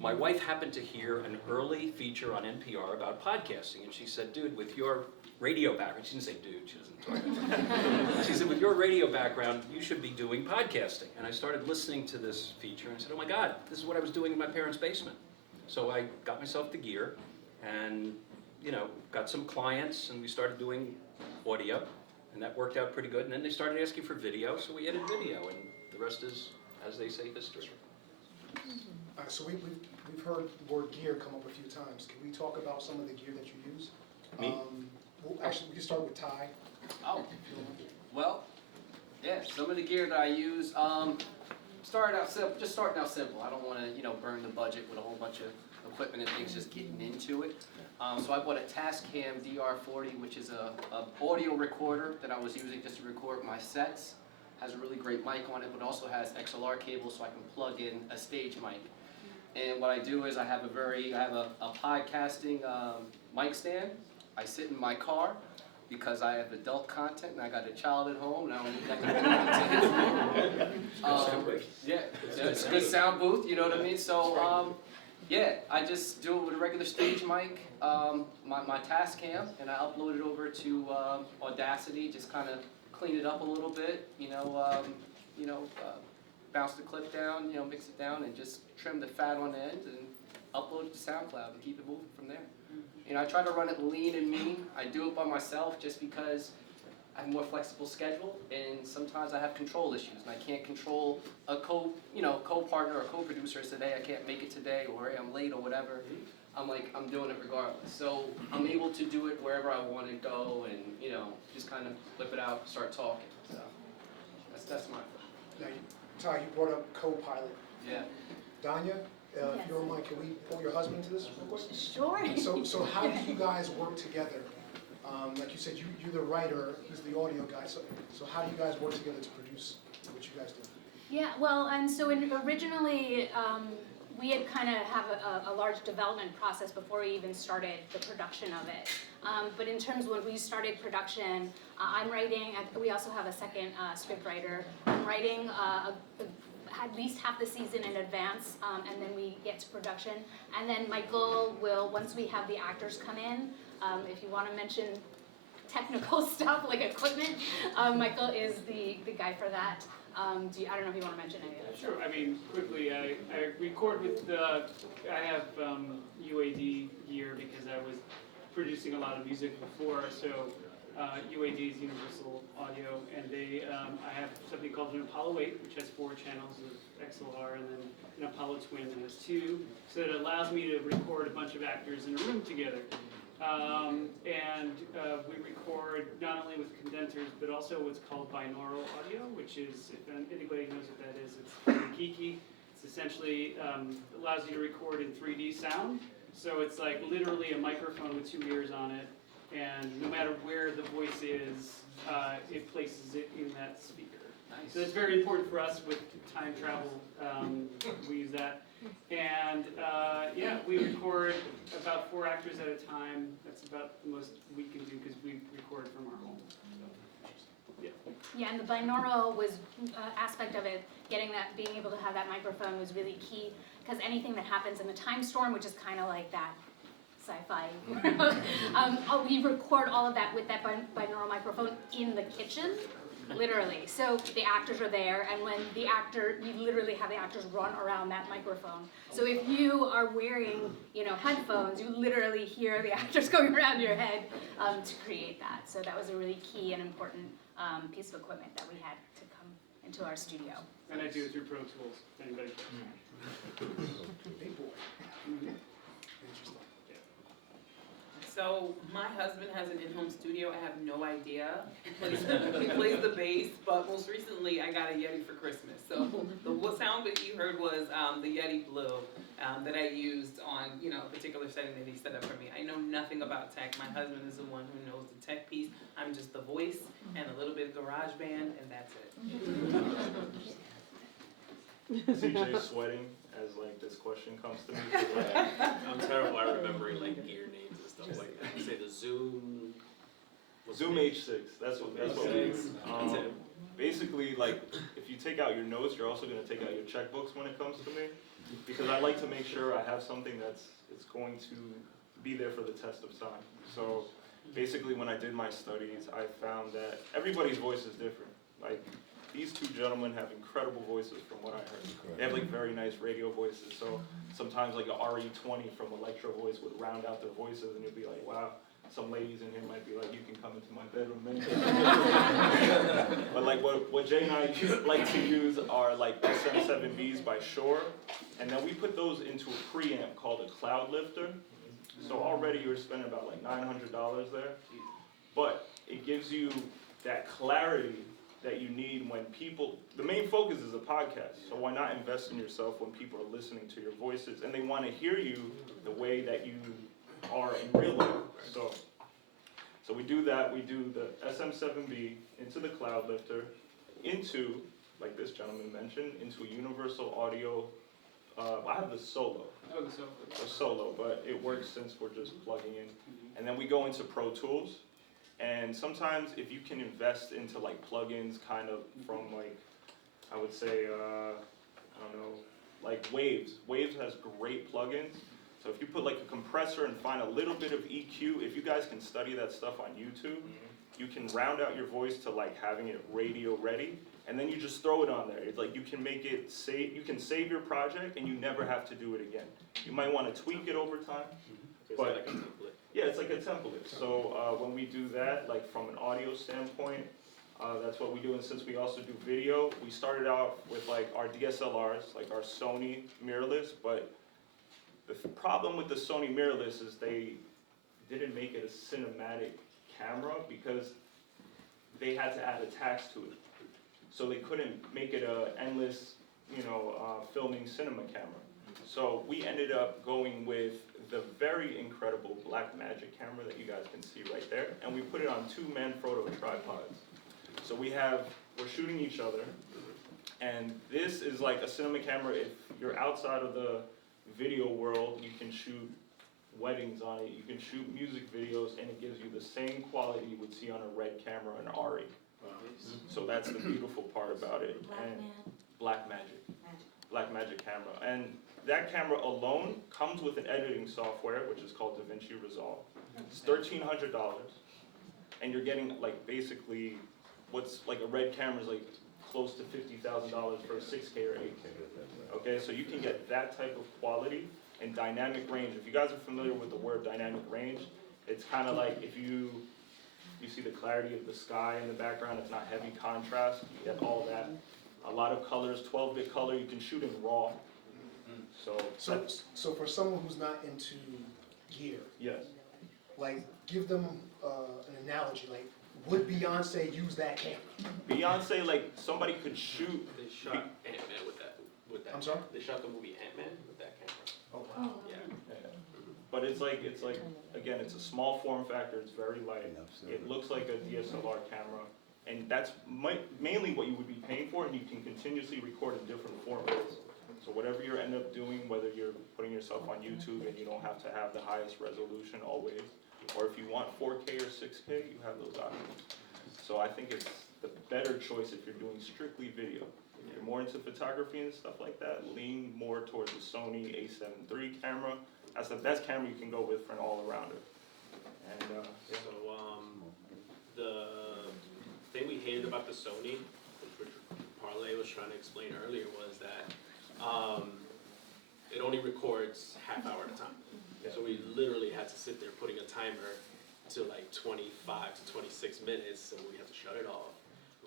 My wife happened to hear an early feature on NPR about podcasting, and she said, dude, with your radio background, she didn't say dude, she doesn't talk. She said, with your radio background, you should be doing podcasting. And I started listening to this feature, and I said, oh my God, this is what I was doing in my parents' basement. So I got myself the gear, and you know, got some clients, and we started doing audio, and that worked out pretty good. And then they started asking for video, so we added video, and the rest is, as they say, history. So we've heard the word gear come up a few times. Can we talk about some of the gear that you use? Me? Well, actually, we can start with Ty. Oh, well, yeah, some of the gear that I use, starting out simple. I don't want to, burn the budget with a whole bunch of equipment and things just getting into it. So I bought a Tascam DR40, which is a audio recorder that I was using just to record my sets. Has a really great mic on it, but also has XLR cable so I can plug in a stage mic. And what I do is I have a podcasting mic stand. I sit in my car because I have adult content and I got a child at home and I don't need that. Yeah, it's a good sound booth, you know what I mean? So yeah, I just do it with a regular stage mic, my Tascam, and I upload it over to Audacity, just kind of clean it up a little bit, bounce the clip down, mix it down, and just trim the fat on the end and upload it to SoundCloud and keep it moving from there. I try to run it lean and mean. I do it by myself just because I have a more flexible schedule, and sometimes I have control issues, and I can't control a co-partner or co-producer said, hey, I can't make it today, or hey, I'm late, or whatever. I'm doing it regardless. So I'm able to do it wherever I want to go, and just kind of whip it out, start talking. So that's my. Now, Ty, you brought up co-pilot. Yeah. Danya, if you don't mind, can we pull your husband into this real quick? Sure. So how do you guys work together? Like you said, you're the writer, he's the audio guy. So how do you guys work together to produce what you guys do? Yeah, well, and so originally we had kind of have a large development process before we even started the production of it. But in terms of when we started production, I'm writing, we also have a second script writer. I'm writing at least half the season in advance, and then we get to production. And then Michael will, once we have the actors come in, if you want to mention technical stuff like equipment, Michael is the guy for that. I don't know if you want to mention any of that. Sure. I mean, quickly, I record with I have UAD gear because I was producing a lot of music before. So UAD is Universal Audio, and I have something called an Apollo 8, which has 4 channels of XLR, and then an Apollo Twin that has 2. So it allows me to record a bunch of actors in a room together. We record not only with condensers, but also what's called binaural audio, which is, if anybody knows what that is, it's pretty geeky. It's essentially allows you to record in 3D sound. So it's like literally a microphone with 2 ears on it, and no matter where the voice is, it places it in that speaker. Nice. So it's very important for us with time travel. We use that. And yeah, we record about 4 actors at a time. That's about the most we can do because we record from our home. Yeah. Yeah, and the binaural was aspect of it, being able to have that microphone was really key, because anything that happens in the time storm, which is kind of like that sci-fi, we record all of that with that binaural microphone in the kitchen, literally. So the actors are there, and when we literally have the actors run around that microphone. So if you are wearing, headphones, you literally hear the actors going around your head to create that. So that was a really key and important piece of equipment that we had to come into our studio. And I do it through Pro Tools, if anybody cares. Big boy. Interesting. So my husband has an in-home studio. I have no idea. He plays the bass, but most recently I got a Yeti for Christmas. So the sound that you heard was the Yeti Blue that I used on a particular setting that he set up for me. I know nothing about tech. My husband is the one who knows the tech piece. I'm just the voice and a little bit of garage band, and that's it. CJ sweating as like this question comes to me. I'm terrible at remembering like gear names and stuff like that. Say the Zoom. Zoom H6. That's what we use. Basically, like if you take out your notes, you're also going to take out your checkbooks when it comes to me, because I like to make sure I have something it's going to be there for the test of time. So basically, when I did my studies, I found that everybody's voice is different. Like these two gentlemen have incredible voices from what I heard. They have like very nice radio voices. So sometimes like a RE20 from Electro Voice would round out their voices, and you'd be like, wow. Some ladies in here might be like, you can come into my bedroom, man. But like what Jay and I like to use are like SM7Bs by Shure, and then we put those into a preamp called a Cloud Lifter. So already you're spending about like $900 there, but it gives you that clarity that you need when the main focus is a podcast, so why not invest in yourself when people are listening to your voices and they want to hear you the way that you are in real life. So we do that. We do the SM7B into the Cloud Lifter, into, like this gentleman mentioned, into a universal audio. I have the Solo. Oh, the Solo. The Solo, but it works since we're just plugging in. And then we go into Pro Tools. And sometimes if you can invest into like plugins kind of from like, I would say, I don't know, like Waves. Waves has great plugins. So if you put like a compressor and find a little bit of EQ, if you guys can study that stuff on YouTube, you can round out your voice to like having it radio ready, and then you just throw it on there. It's like you can make it you can save your project and you never have to do it again. You might want to tweak it over time, but like a template. Yeah, it's like a template. So when we do that, like from an audio standpoint, that's what we do. And since we also do video, we started out with like our DSLRs, like our Sony mirrorless, but the problem with the Sony mirrorless is they didn't make it a cinematic camera because they had to add a tax to it. So they couldn't make it a endless, filming cinema camera. So we ended up going with the very incredible Blackmagic camera that you guys can see right there, and we put it on 2 Manfrotto tripods. So we're shooting each other, and this is like a cinema camera. If you're outside of the video world, you can shoot weddings on it, you can shoot music videos, and it gives you the same quality you would see on a Red camera and ARRI. So that's the beautiful part about it. And Blackmagic camera. And that camera alone comes with an editing software, which is called DaVinci Resolve. It's $1,300, and you're getting like basically what's like a Red camera is like close to $50,000 for a 6K or 8K. Okay, so you can get that type of quality and dynamic range. If you guys are familiar with the word dynamic range, it's kind of like if you see the clarity of the sky in the background, it's not heavy contrast, you get all that. A lot of colors, 12-bit color, you can shoot in RAW. So for someone who's not into gear, yes, like give them an analogy, like would Beyonce use that camera? Beyonce, like somebody could shoot. They shot Ant-Man with that. I'm sorry? They shot the movie Ant-Man with that camera. Oh wow. Yeah. But it's like, again, it's a small form factor, it's very light. It looks like a DSLR camera, and that's mainly what you would be paying for, and you can continuously record in different formats. So whatever you end up doing, whether you're putting yourself on YouTube and you don't have to have the highest resolution always, or if you want 4K or 6K, you have those options. So I think it's the better choice if you're doing strictly video. If you're more into photography and stuff like that, lean more towards the Sony a7 III camera. That's the best camera you can go with for an all-arounder. And yeah. So the thing we hated about the Sony, which Parlay was trying to explain earlier, was that it only records half hour at a time. So we literally had to sit there putting a timer to like 25 to 26 minutes, so we had to shut it off,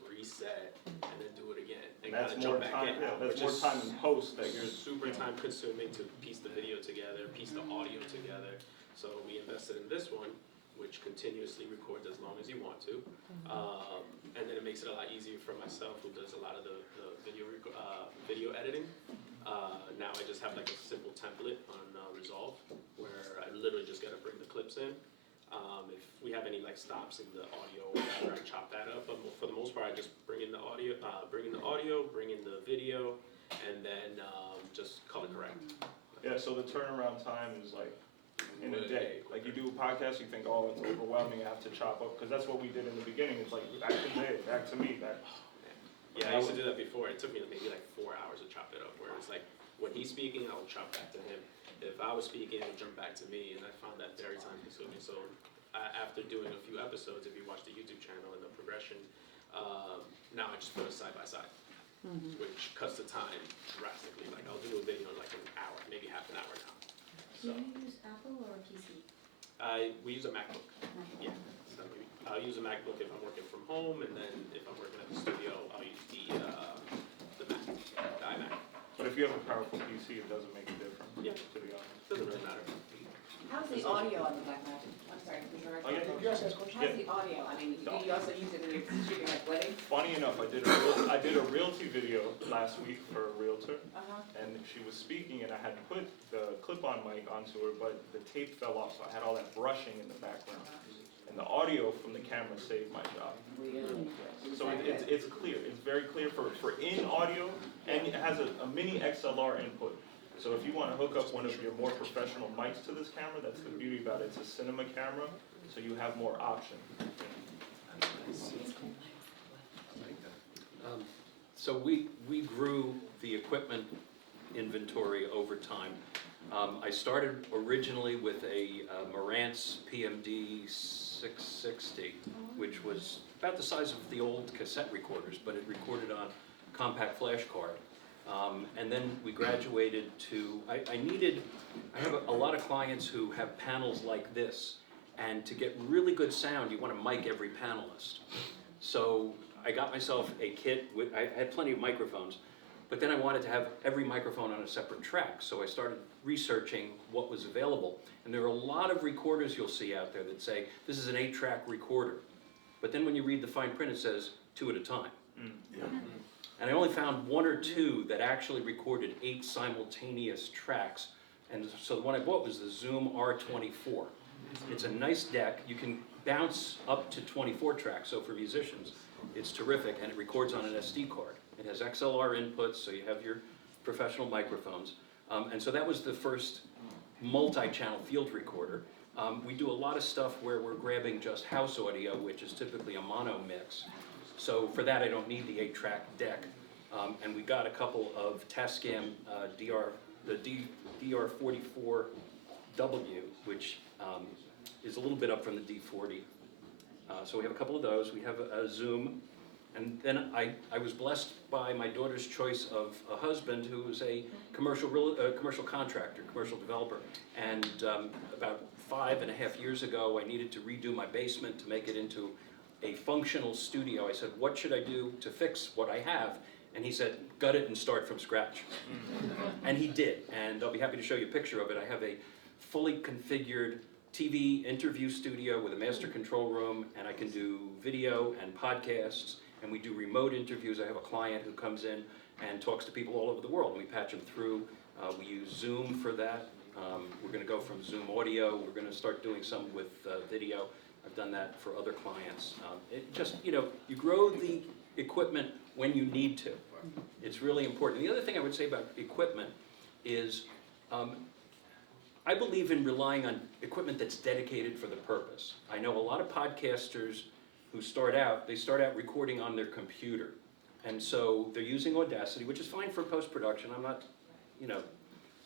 reset, and then do it again. And that's jump more back time. in, Yeah, that's which more is time in post that you're super time consuming to piece the video together, piece the audio together. So we invested in this one, which continuously records as long as you want to. And then it makes it a lot easier for myself, who does a lot of the video editing. Now I just have like a simple template on Resolve, where I literally just gotta bring the clips in. If we have any like stops in the audio or whatever, I chop that up. But for the most part, I just bring in the audio, bring in the video, and then just color correct. Yeah, so the turnaround time is like in a day. Like you do a podcast, you think, oh, it's overwhelming, I have to chop up, because that's what we did in the beginning. It's like back to Jay, back to me, back. Yeah, I used to do that before. It took me maybe like 4 hours to chop it up, where it's like when he's speaking, I'll chop back to him. If I was speaking, it would jump back to me, and I found that very time consuming. So after doing a few episodes, if you watch the YouTube channel and the progression, now I just put it side by side, which cuts the time drastically. Like I'll do a video in like an hour, maybe half an hour now. So Do you use Apple or PC? we use a MacBook. Yeah, so I'll use a MacBook if I'm working from home, and then if I'm working at the studio, I'll use the Mac, the iMac. But if you have a powerful PC, it doesn't make a difference. Yeah. To be honest. Doesn't really matter. How's the audio on the Black Magic? I'm sorry, Mr. Oh, yeah. You guys ask questions? How's the audio? I mean, do you also use it in shooting like weddings? Funny enough, I did a realty video last week for a realtor, and she was speaking, and I had put the clip-on mic onto her, but the tape fell off, so I had all that brushing in the background. And the audio from the camera saved my job. So it's clear. It's very clear for in audio, and it has a mini XLR input. So if you want to hook up one of your more professional mics to this camera, that's the beauty about it. It's a cinema camera, so you have more options. So we grew the equipment inventory over time. I started originally with a Marantz PMD 660, which was about the size of the old cassette recorders, but it recorded on compact flash card. And then we graduated to, I have a lot of clients who have panels like this, and to get really good sound, you want to mic every panelist. So I got myself a kit I had plenty of microphones, but then I wanted to have every microphone on a separate track, so I started researching what was available. And there are a lot of recorders you'll see out there that say, this is an 8-track recorder. But then when you read the fine print, it says 2 at a time. And I only found 1 or 2 that actually recorded 8 simultaneous tracks. And so the one I bought was the Zoom R24. It's a nice deck. You can bounce up to 24 tracks, so for musicians, it's terrific, and it records on an SD card. It has XLR inputs, so you have your professional microphones. And so that was the first multi-channel field recorder. We do a lot of stuff where we're grabbing just house audio, which is typically a mono mix. So for that, I don't need the 8-track deck. And we got a couple of Tascam DR44W, which is a little bit up from the D40. So we have a couple of those. We have a Zoom. And then I was blessed by my daughter's choice of a husband who was a commercial contractor, commercial developer. And about 5.5 years ago, I needed to redo my basement to make it into a functional studio. I said, what should I do to fix what I have? And he said, gut it and start from scratch. And he did, and I'll be happy to show you a picture of it. I have a fully configured TV interview studio with a master control room, and I can do video and podcasts, and we do remote interviews. I have a client who comes in and talks to people all over the world, and we patch them through. We use Zoom for that. We're gonna go from Zoom audio, we're gonna start doing some with video. I've done that for other clients. It just, you grow the equipment when you need to. It's really important. The other thing I would say about equipment is, I believe in relying on equipment that's dedicated for the purpose. I know a lot of podcasters who start out recording on their computer. And so they're using Audacity, which is fine for post-production. I'm not,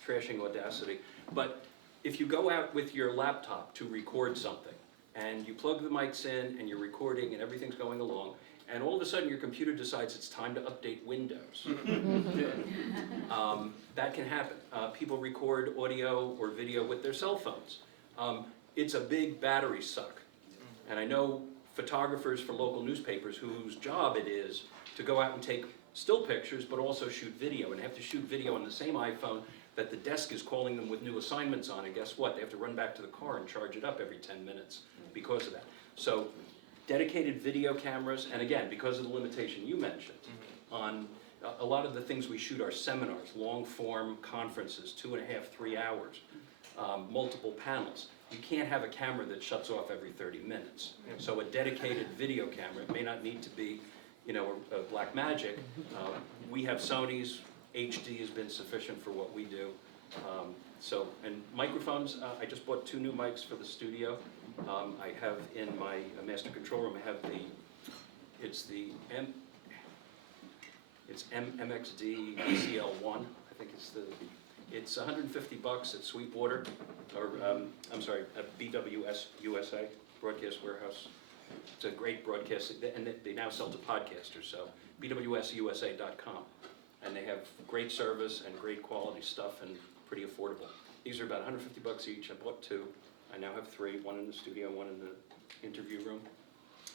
trashing Audacity. But if you go out with your laptop to record something, and you plug the mics in, and you're recording, and everything's going along, and all of a sudden your computer decides it's time to update Windows. That can happen. People record audio or video with their cell phones. It's a big battery suck. And I know photographers for local newspapers whose job it is to go out and take still pictures, but also shoot video, and have to shoot video on the same iPhone that the desk is calling them with new assignments on, and guess what? They have to run back to the car and charge it up every 10 minutes because of that. So dedicated video cameras, and again, because of the limitation you mentioned, on a lot of the things we shoot are seminars, long form conferences, 2.5, 3 hours, multiple panels. You can't have a camera that shuts off every 30 minutes. So a dedicated video camera, it may not need to be, a Blackmagic. We have Sony's, HD has been sufficient for what we do. And microphones, I just bought 2 new mics for the studio. I have in my master control room, I have it's MXD CL1, I think it's $150 at Sweetwater, or I'm sorry, at BWS USA, Broadcast Warehouse. It's a great broadcast, and they now sell to podcasters, so bwsusa.com. And they have great service and great quality stuff and pretty affordable. These are about $150 each. I bought 2. I now have 3, one in the studio, one in the interview room.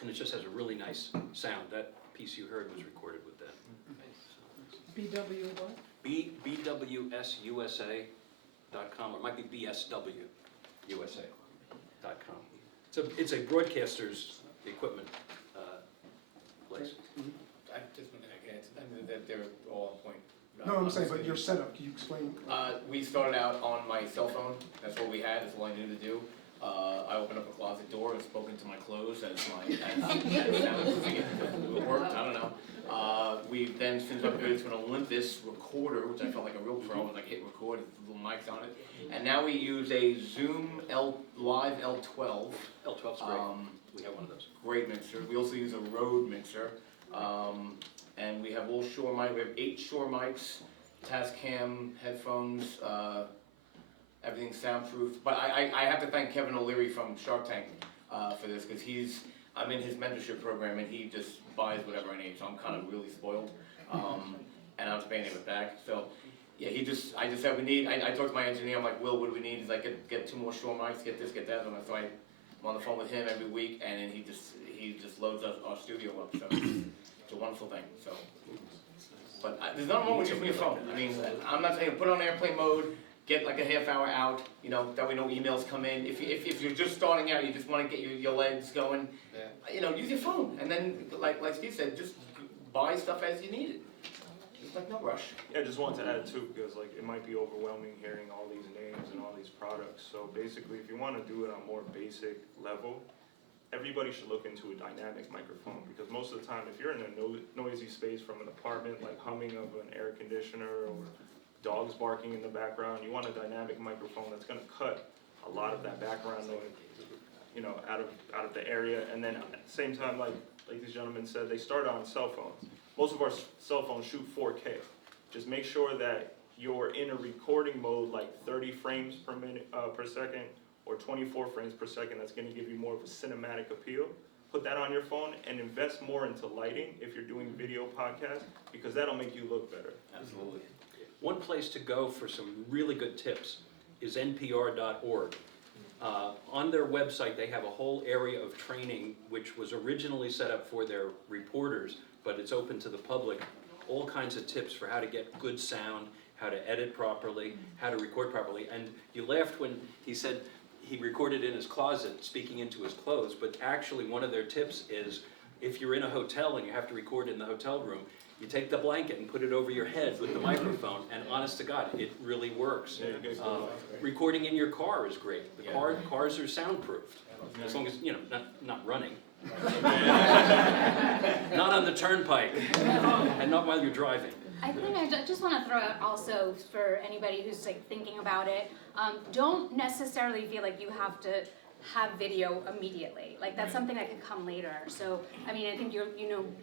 And it just has a really nice sound. That piece you heard was recorded with that. BW what? bwsusa.com, or it might be bswusa.com. It's a broadcaster's equipment place. I just want to add to them that they're all on point. No, I'm saying, but your setup, can you explain? We started out on my cell phone. That's what we had. That's all I needed to do. I opened up a closet door and spoke into my clothes as it worked. I don't know. We then, since upgraded to an Olympus recorder, which I felt like a real pro, was like hit record with little mics on it. And now we use a Zoom Live L12. L12's great. We have one of those. Great mixer. We also use a Rode mixer. And we have all Shure mics. We have 8 Shure mics, Tascam headphones, everything's soundproof. But I have to thank Kevin O'Leary from Shark Tank for this, because I'm in his mentorship program, and he just buys whatever I need, so I'm kind of really spoiled. And I'm just paying him it back. So yeah, I just said we need, I talked to my engineer, I'm like, Will, what do we need? He's like, get 2 more Shure mics, get this, get that. So I'm on the phone with him every week, and then he just loads our studio up. So it's a wonderful thing. So, but there's nothing wrong with using your phone. I mean, I'm not saying put it on airplane mode, get like a half hour out, that way no emails come in. If you're just starting out, you just want to get your legs going, use your phone. And then, like Steve said, just buy stuff as you need it. Just like no rush. Yeah, I just wanted to add too, because it might be overwhelming hearing all these names and all these products. So basically, if you want to do it on a more basic level, everybody should look into a dynamic microphone, because most of the time, if you're in a noisy space from an apartment, like humming of an air conditioner or dogs barking in the background, you want a dynamic microphone that's going to cut a lot of that background noise, out of the area. And then at the same time, like these gentlemen said, they start on cell phones. Most of our cell phones shoot 4K. Just make sure that you're in a recording mode, like 30 frames per second, or 24 frames per second. That's going to give you more of a cinematic appeal. Put that on your phone and invest more into lighting if you're doing video podcasts, because that'll make you look better. Absolutely. One place to go for some really good tips is npr.org. On their website, they have a whole area of training which was originally set up for their reporters, but it's open to the public. All kinds of tips for how to get good sound, how to edit properly, how to record properly. And you laughed when he said he recorded in his closet, speaking into his clothes, but actually one of their tips is if you're in a hotel and you have to record in the hotel room, you take the blanket and put it over your head with the microphone, and honest to God, it really works. Recording in your car is great. The cars are soundproofed, as long as, you know, not running. Not on the turnpike, and not while you're driving. I think I just want to throw out also for anybody who's like thinking about it, don't necessarily feel like you have to have video immediately. Like that's something that can come later. So I mean, I think you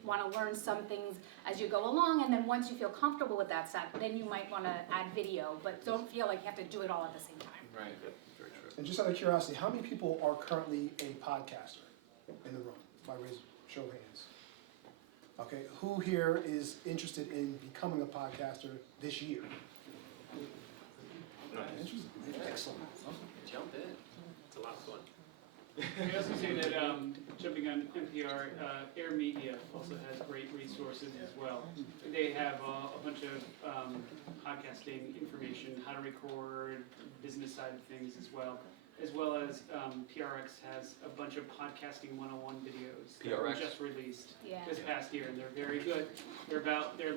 want to learn some things as you go along, and then once you feel comfortable with that stuff, then you might want to add video. But don't feel like you have to do it all at the same time. Right. Very true. And just out of curiosity, how many people are currently a podcaster in the room? By show of hands. Okay, who here is interested in becoming a podcaster this year? Excellent. Jump in. It's a lot of fun. I also say that jumping on NPR, Air Media also has great resources as well. They have a bunch of podcasting information, how to record, business side of things as well as PRX has a bunch of podcasting 101 videos that were PRX? just released Yeah. this past year, and they're very good. They're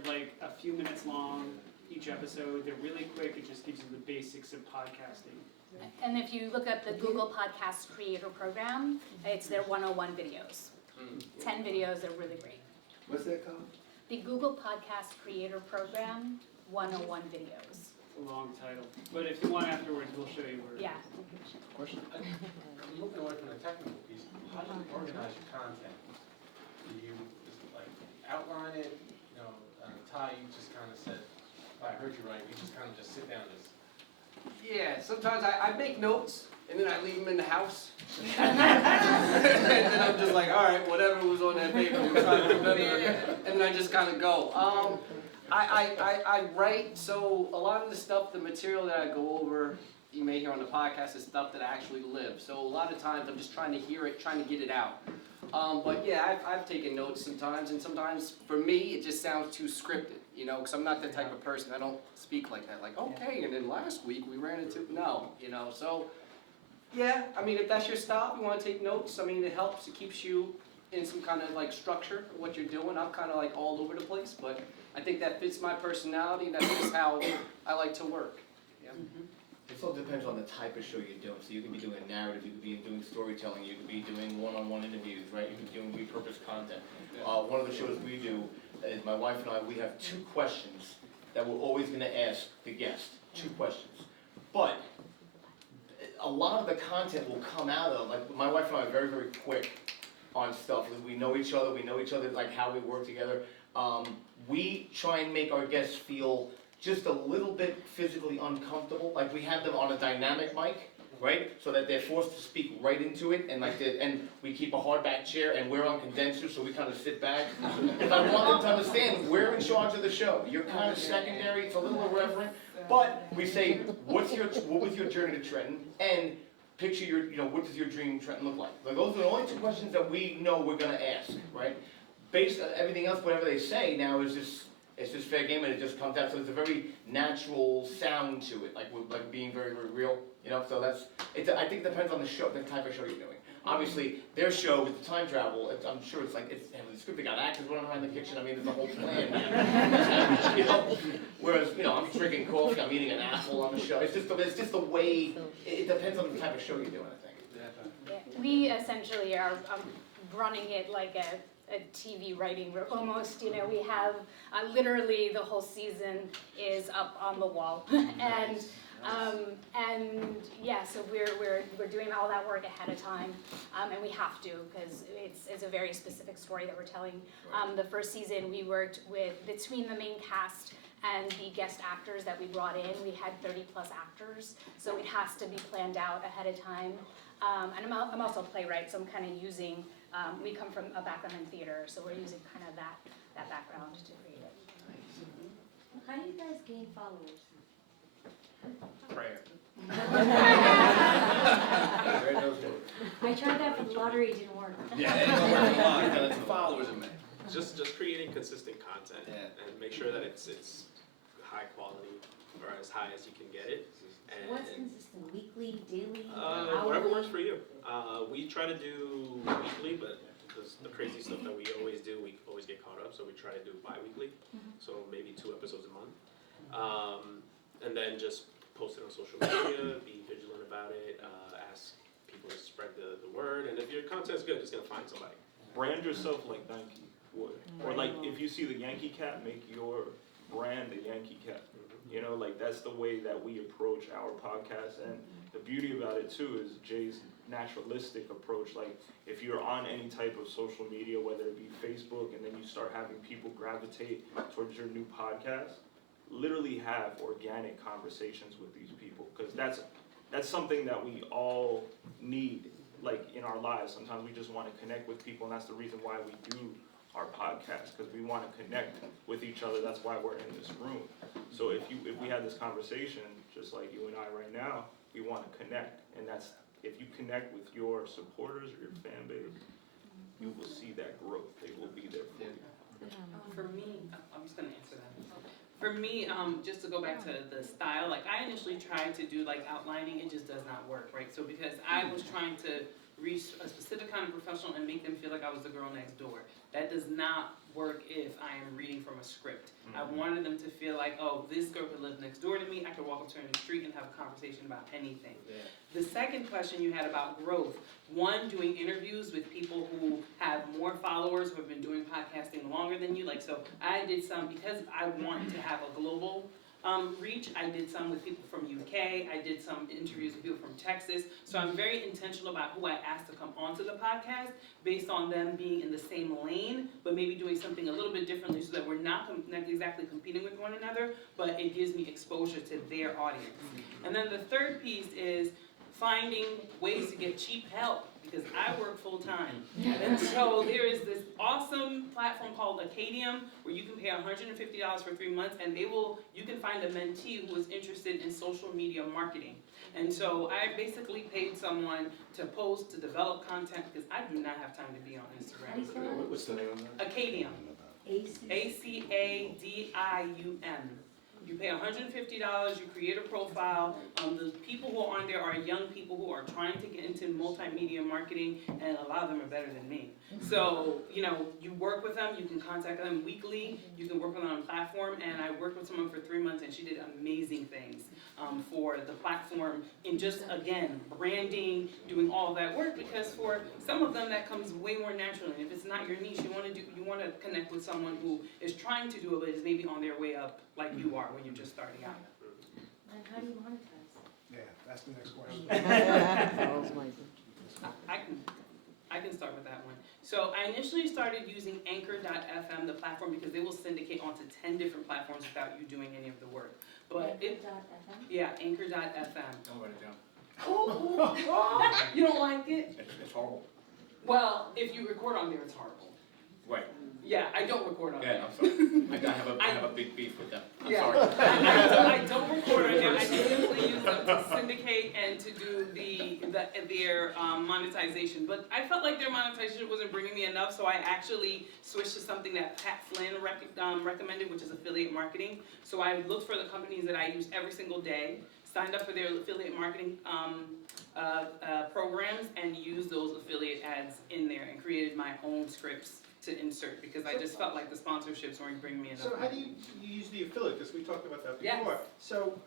like a few minutes long each episode. They're really quick. It just gives you the basics of podcasting. And if you look up the Google Podcast Creator Program, it's their 101 videos. 10 videos, they're really great. What's that called? The Google Podcast Creator Program, 101 videos. It's a long title, but if you want afterwards, we'll show you where. Yeah. Question? Moving away from the technical piece, how do you organize your content? Do you just like outline it? You know, Ty, you just kind of said, if I heard you right, you just kind of just sit down and just. Yeah, sometimes I make notes and then I leave them in the house. And then I'm just like, all right, whatever was on that paper, I'm trying to remember. And then I just kind of go. I write, so a lot of the stuff, the material that I go over, you may hear on the podcast, is stuff that I actually live. So a lot of times I'm just trying to hear it, trying to get it out. But yeah, I've taken notes sometimes, and sometimes for me it just sounds too scripted, you know, because I'm not that type of person. I don't speak like that, like, okay, and then last week we ran into, no, you know, so yeah, I mean, if that's your style, you want to take notes, I mean, it helps, it keeps you in some kind of like structure of what you're doing. I'm kind of like all over the place, but I think that fits my personality, and that's just how I like to work. Yeah. It all depends on the type of show you're doing. So you could be doing a narrative, you could be doing storytelling, you could be doing one-on-one interviews, right? You could be doing repurposed content. One of the shows we do is my wife and I, we have 2 questions that we're always going to ask the guest. 2 questions. But a lot of the content will come out of, like my wife and I are very, very quick on stuff. We know each other, like how we work together. We try and make our guests feel just a little bit physically uncomfortable. Like we have them on a dynamic mic, right? So that they're forced to speak right into it, and and we keep a hardback chair, and we're on condensers, so we kind of sit back. Because I want them to understand we're in charge of the show. You're kind of secondary. It's a little irreverent, but we say, what was your journey to Trenton, and picture what does your dream Trenton look like? Like those are the only 2 questions that we know we're gonna ask, right? Based on everything else, whatever they say now is just. It's just fair game, and it just comes out. So it's a very natural sound to it, like being very, very real, you know. So I think it depends on the show, the type of show you're doing. Obviously, their show with the time travel, I'm sure it's like the script. They got actors running around the kitchen. I mean, there's a whole plan. You know? Whereas, I'm drinking coffee, I'm eating an apple on the show. It's just the way. It depends on the type of show you're doing, I think. Yeah. We essentially are running it like a TV writing room almost. We have literally the whole season is up on the wall, and yeah, so we're doing all that work ahead of time, and we have to because it's a very specific story that we're telling. The first season we worked with between the main cast and the guest actors that we brought in. We had 30+ actors, so it has to be planned out ahead of time. And I'm also a playwright, so I'm kind of using. We come from a background in theater, so we're using kind of that background to create it. How do you guys gain followers? Prayer. I tried that for the lottery, it didn't work. Yeah, it don't work a lot. It's followers in there. Just creating consistent content and make sure that it's high quality or as high as you can get it. And What's consistent? Weekly, daily, whatever hourly? works for you. We try to do weekly, but because the crazy stuff that we always do, we always get caught up, so we try to do bi-weekly, so maybe 2 episodes a month. And then just post it on social media, be vigilant about it, ask people to spread the word, and if your content's good, it's gonna find somebody. Brand yourself like Nike would. Or like if you see the Yankee cap, make your brand the Yankee cap. You know, like that's the way that we approach our podcast. And the beauty about it too is Jay's naturalistic approach. Like if you're on any type of social media, whether it be Facebook, and then you start having people gravitate towards your new podcast, literally have organic conversations with these people, because that's something that we all need, like in our lives. Sometimes we just want to connect with people, and that's the reason why we do our podcast, because we want to connect with each other. That's why we're in this room. So if we had this conversation, just like you and I right now, we want to connect, and that's, if you connect with your supporters or your fan base, you will see that growth. They will be there for you. For me, I'm just gonna answer that. For me, just to go back to the style, like I initially tried to do like outlining, it just does not work, right? So because I was trying to reach a specific kind of professional and make them feel like I was the girl next door. That does not work if I am reading from a script. I wanted them to feel like, oh, this girl could live next door to me, I could walk up to her in the street and have a conversation about anything. The second question you had about growth, one, doing interviews with people who have more followers, who have been doing podcasting longer than you. Like, so I did some, because I want to have a global reach, I did some with people from UK, I did some interviews with people from Texas. So I'm very intentional about who I asked to come onto the podcast based on them being in the same lane, but maybe doing something a little bit differently so that we're not exactly competing with one another, but it gives me exposure to their audience. And then the third piece is finding ways to get cheap help, because I work full time. And so there is this awesome platform called Acadium where you can pay $150 for 3 months, and you can find a mentee who is interested in social media marketing. And so I basically paid someone to post, to develop content, because I do not have time to be on Instagram. What's the name of that? Acadium. ACADIUM. You pay $150, you create a profile. The people who are on there are young people who are trying to get into multimedia marketing, and a lot of them are better than me. So, you work with them, you can contact them weekly, you can work with them on a platform, and I worked with someone for 3 months, and she did amazing things for the platform in just, again, branding, doing all of that work, because for some of them that comes way more naturally. If it's not your niche, you want to connect with someone who is trying to do it, but is maybe on their way up like you are when you're just starting out. And how do you monetize? Yeah, that's the next question. I can start with that one. So I initially started using Anchor.fm, the platform, because they will syndicate onto 10 different platforms without you doing any of the work. But Anchor.fm? Yeah, Anchor.fm. Don't write it down. You don't like it? It's horrible. Well, if you record on there, it's horrible. Right. Yeah, I don't record on there. Yeah, I'm sorry. I have a big beef with them. I'm Yeah. sorry. I don't record on there. I simply use them to syndicate and to do their monetization. But I felt like their monetization wasn't bringing me enough, so I actually switched to something that Pat Flynn recommended, which is affiliate marketing. So I looked for the companies that I use every single day, signed up for their affiliate marketing programs, and used those affiliate ads in there and created my own scripts to insert, because I just felt like the sponsorships weren't bringing me enough. So how do you use the affiliate? Because we talked about that Yes. before. So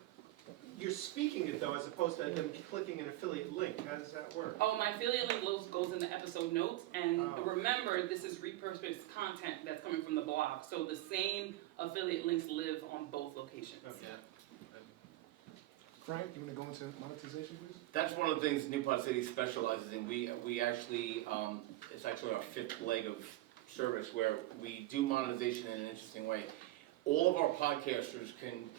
you're speaking it though, as opposed to them clicking an affiliate link. How does that work? Oh, my affiliate link goes in the episode notes, and remember, this is repurposed content that's coming from the blog, so the same affiliate links live on both locations. Okay. Frank, you want to go into monetization, please? That's one of the things New Pod City specializes in. We actually, it's actually our 5th leg of service where we do monetization in an interesting way. All of our podcasters can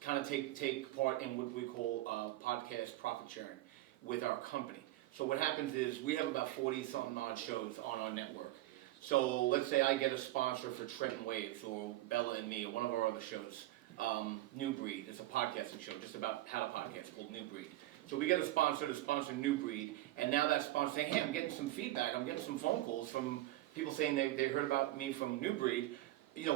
kind of take part in what we call podcast profit sharing with our company. So what happens is we have about 40-something odd shows on our network. So let's say I get a sponsor for Trenton Waves or Bella and Me or one of our other shows. New Breed, it's a podcasting show just about how to podcast called New Breed. So we get a sponsor to sponsor New Breed, and now that sponsor saying, hey, I'm getting some feedback, I'm getting some phone calls from people saying they heard about me from New Breed.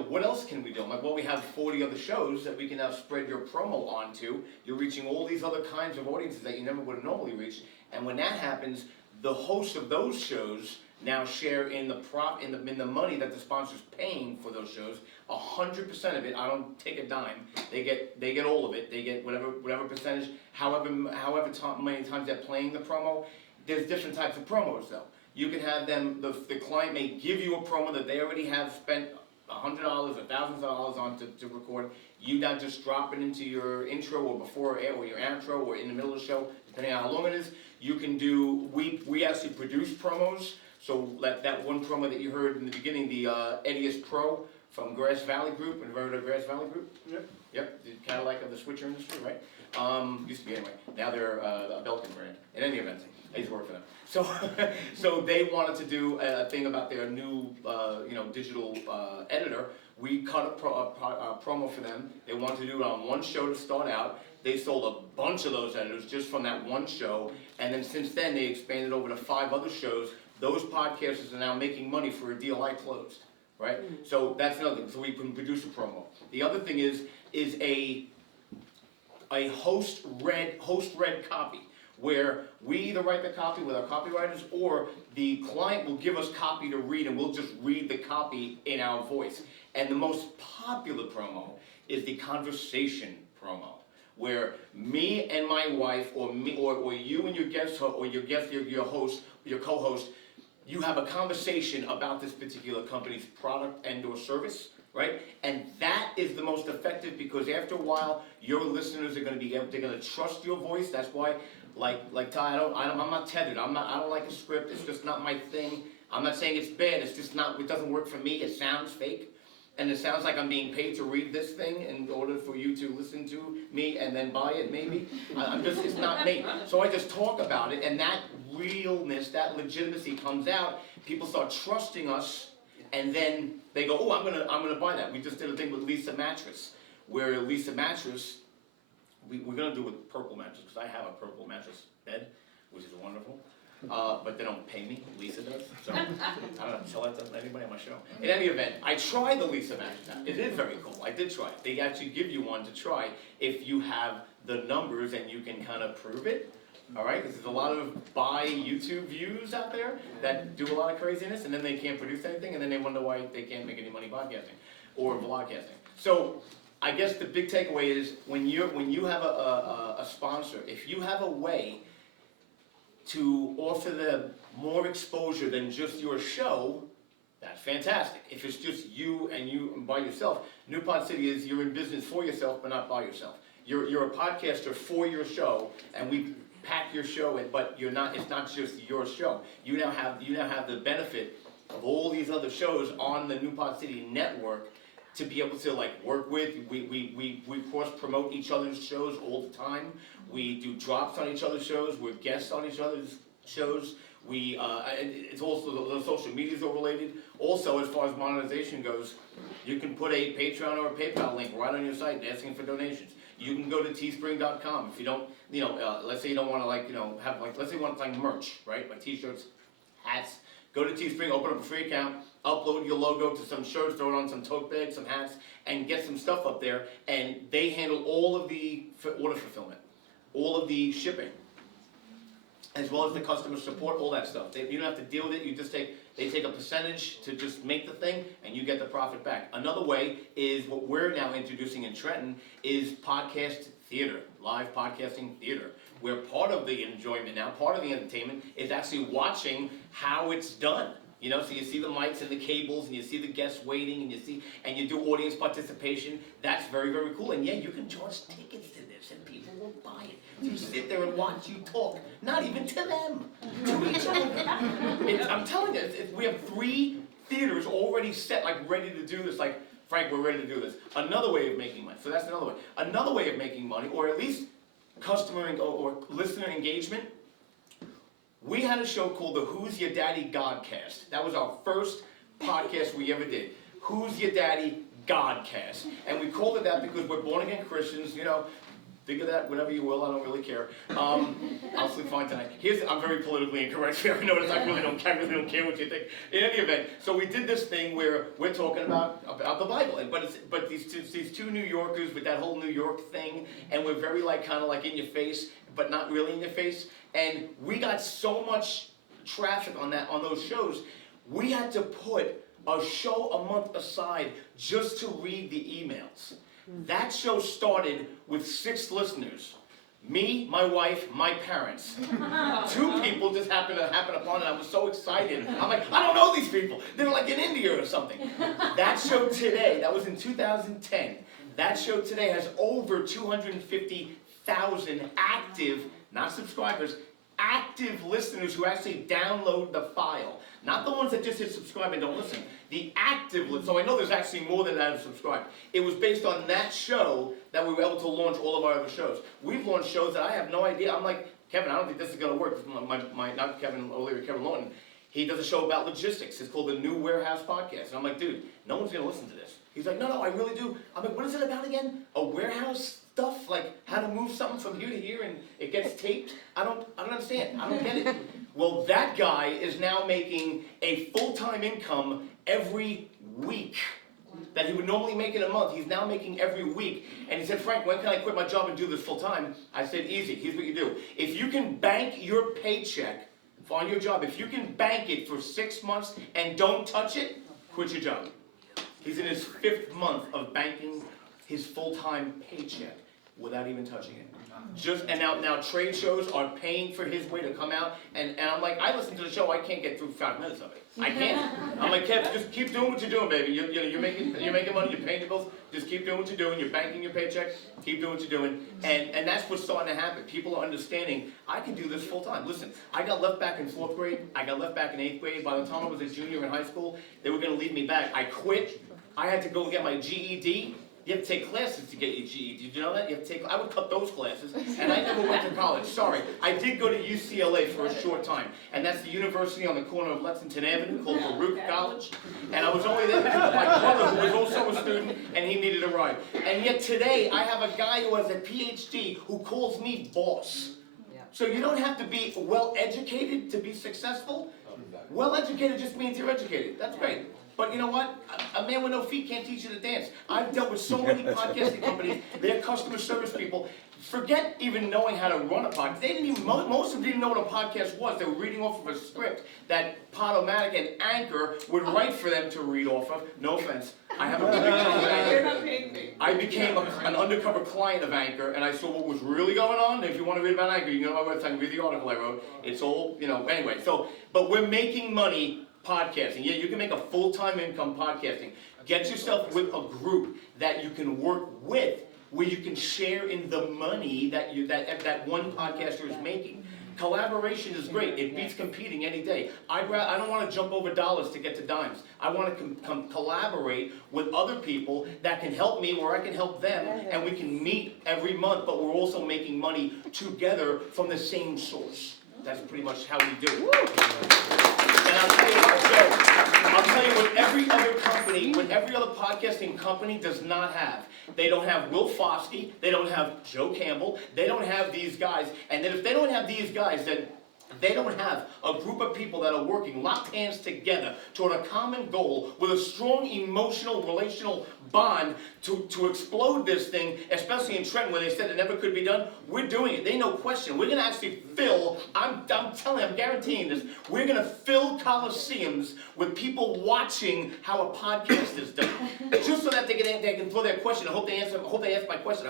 What else can we do? I'm like, well, we have 40 other shows that we can now spread your promo onto. You're reaching all these other kinds of audiences that you never would have normally reached. And when that happens, the hosts of those shows now share in the in the money that the sponsor's paying for those shows. 100% of it. I don't take a dime. They get all of it. They get whatever percentage. However many times they're playing the promo. There's different types of promos though. You can have them. The client may give you a promo that they already have spent $100 or thousands of dollars on to record. You now just drop it into your intro or before or your outro or in the middle of the show, depending on how long it is. You can do. We actually produce promos. So that one promo that you heard in the beginning, the Edius Pro from Grass Valley Group, and heard of Grass Valley Group? Yep. Yep, the Cadillac of the switcher industry, right? Used to be anyway. Now they're a Belkin brand. In any event, I used to work for them. So, so they wanted to do a thing about their new, digital editor. We cut a promo for them. They wanted to do it on one show to start out. They sold a bunch of those editors just from that one show, and then since then they expanded over to 5 other shows. Those podcasters are now making money for a deal I closed, right? So that's another thing. So we can produce a promo. The other thing is a host read copy, where we either write the copy with our copywriters, or the client will give us copy to read, and we'll just read the copy in our voice. And the most popular promo is the conversation promo, where me and my wife, or me, or you and your guest, or your host, your co-host, you have a conversation about this particular company's product and or service, right? And that is the most effective, because after a while, your listeners are going to be able, they're going to trust your voice. That's why, like Ty, I'm not tethered. I don't like a script. It's just not my thing. I'm not saying it's bad. It's just not. It doesn't work for me. It sounds fake. And it sounds like I'm being paid to read this thing in order for you to listen to me and then buy it, maybe. It's not me. So I just talk about it, and that realness, that legitimacy comes out. People start trusting us, and then they go, oh, I'm gonna buy that. We just did a thing with Lisa Mattress, where Lisa Mattress, we're gonna do it with Purple Mattress, because I have a Purple Mattress bed, which is wonderful. But they don't pay me, Lisa does, so I don't tell that to anybody on my show. In any event, I tried the Lisa Mattress app. It is very cool. I did try it. They actually give you one to try if you have the numbers and you can kind of prove it. All right, because there's a lot of buy YouTube views out there that do a lot of craziness, and then they can't produce anything, and then they wonder why they can't make any money podcasting or vlogcasting. So I guess the big takeaway is when you have a sponsor, if you have a way to offer them more exposure than just your show, that's fantastic. If it's just you and by yourself, New Pod City is you're in business for yourself, but not by yourself. You're a podcaster for your show, and we pack your show in, but you're not. It's not just your show. You now have the benefit of all these other shows on the New Pod City network to be able to work with. We cross promote each other's shows all the time. We do drops on each other's shows. We're guests on each other's shows. It's also the social medias are related. Also, as far as monetization goes, you can put a Patreon or a PayPal link right on your site asking for donations. You can go to teespring.com if you don't, let's say you don't want to have let's say you want merch, right? Like t-shirts, hats. Go to Teespring, open up a free account, upload your logo to some shirts, throw it on some tote bags, some hats, and get some stuff up there. And they handle all of the order fulfillment, all of the shipping, as well as the customer support, all that stuff. You don't have to deal with it. They take a percentage to just make the thing, and you get the profit back. Another way is what we're now introducing in Trenton is podcast theater, live podcasting theater, where part of the enjoyment now, part of the entertainment is actually watching how it's done. So you see the mics and the cables, and you see the guests waiting, and you do audience participation. That's very, very cool. And yeah, you can charge tickets to this, and people will buy it. You sit there and watch you talk, not even to them, to each other. I'm telling you, we have 3 theaters already set, ready to do this. Frank, we're ready to do this. Another way of making money. So that's another way. Another way of making money, or at least customer or listener engagement. We had a show called the Who's Your Daddy Godcast. That was our first podcast we ever did. Who's Your Daddy Godcast. And we called it that because we're born again Christians, think of that whatever you will, I don't really care. I'll sleep fine tonight. I'm very politically incorrect here. I notice I really don't care what you think. In any event, so we did this thing where we're talking about the Bible, but these two New Yorkers with that whole New York thing, and we're very kind of in your face, but not really in your face. And we got so much traffic on those shows, we had to put a show a month aside just to read the emails. That show started with 6 listeners. Me, my wife, my parents. 2 people just happened upon it. I was so excited. I'm like, I don't know these people. They're like in India or something. That show today, that was in 2010. That show today has over 250,000 active, not subscribers, active listeners who actually download the file. Not the ones that just hit subscribe and don't listen. The active listeners. So I know there's actually more than that have subscribed. It was based on that show that we were able to launch all of our other shows. We've launched shows that I have no idea. I'm like, Kevin, I don't think this is going to work. Not Kevin O'Leary, Kevin Lawton. He does a show about logistics. It's called the New Warehouse Podcast. And I'm like, dude, no one's going to listen to this. He's like, no, I really do. I'm like, what is it about again? A warehouse stuff? Like how to move something from here to here and it gets taped? I don't understand. I don't get it. Well, that guy is now making a full-time income every week that he would normally make in a month. He's now making every week. And he said, Frank, when can I quit my job and do this full-time? I said, easy. Here's what you do. If you can bank your paycheck on your job, if you can bank it for 6 months and don't touch it, quit your job. He's in his 5th month of banking his full-time paycheck without even touching it. And now trade shows are paying for his way to come out, and I'm like, I listen to the show, I can't get through 5 minutes of it. I can't. I'm like, Kev, just keep doing what you're doing, baby. You're making money, you're paying your bills. Just keep doing what you're doing. You're banking your paycheck. Keep doing what you're doing, and that's what's starting to happen. People are understanding I can do this full time. Listen, I got left back in 4th grade. I got left back in 8th grade. By the time I was a junior in high school, they were going to leave me back. I quit. I had to go get my GED. You have to take classes to get your GED. Did you know that? You have to take. I would cut those classes, and I never went to college. Sorry, I did go to UCLA for a short time, and that's the university on the corner of Lexington Avenue called Baruch College. And I was only there because of my brother, who was also a student, and he needed a ride. And yet today, I have a guy who has a PhD who calls me boss. So you don't have to be well educated to be successful. Well educated just means you're educated. That's great. But you know what? A man with no feet can't teach you to dance. I've dealt with so many podcasting companies, their customer service people. Forget even knowing how to run a podcast. They didn't even, most of them didn't know what a podcast was. They were reading off of a script that Podomatic and Anchor would write for them to read off of. No offense. I have a I became an undercover client of Anchor, and I saw what was really going on. If you want to read about Anchor, you can go to my website and read the article I wrote. It's all, anyway. But we're making money podcasting. Yeah, you can make a full-time income podcasting. Get yourself with a group that you can work with, where you can share in the money that one podcaster is making. Collaboration is great. It beats competing any day. I don't want to jump over dollars to get to dimes. I want to collaborate with other people that can help me where I can help them, and we can meet every month, but we're also making money together from the same source. That's pretty much how we do it. And I'll tell you what every other podcasting company does not have. They don't have Will Foskey, they don't have Joe Campbell, they don't have these guys, and then if they don't have these guys, then they don't have a group of people that are working, locked hands together toward a common goal with a strong emotional, relational bond to explode this thing, especially in Trenton where they said it never could be done. We're doing it. They no question. We're going to actually fill, I'm guaranteeing this, we're going to fill coliseums with people watching how a podcast is done. Just so that they can throw their question. I hope they ask my question.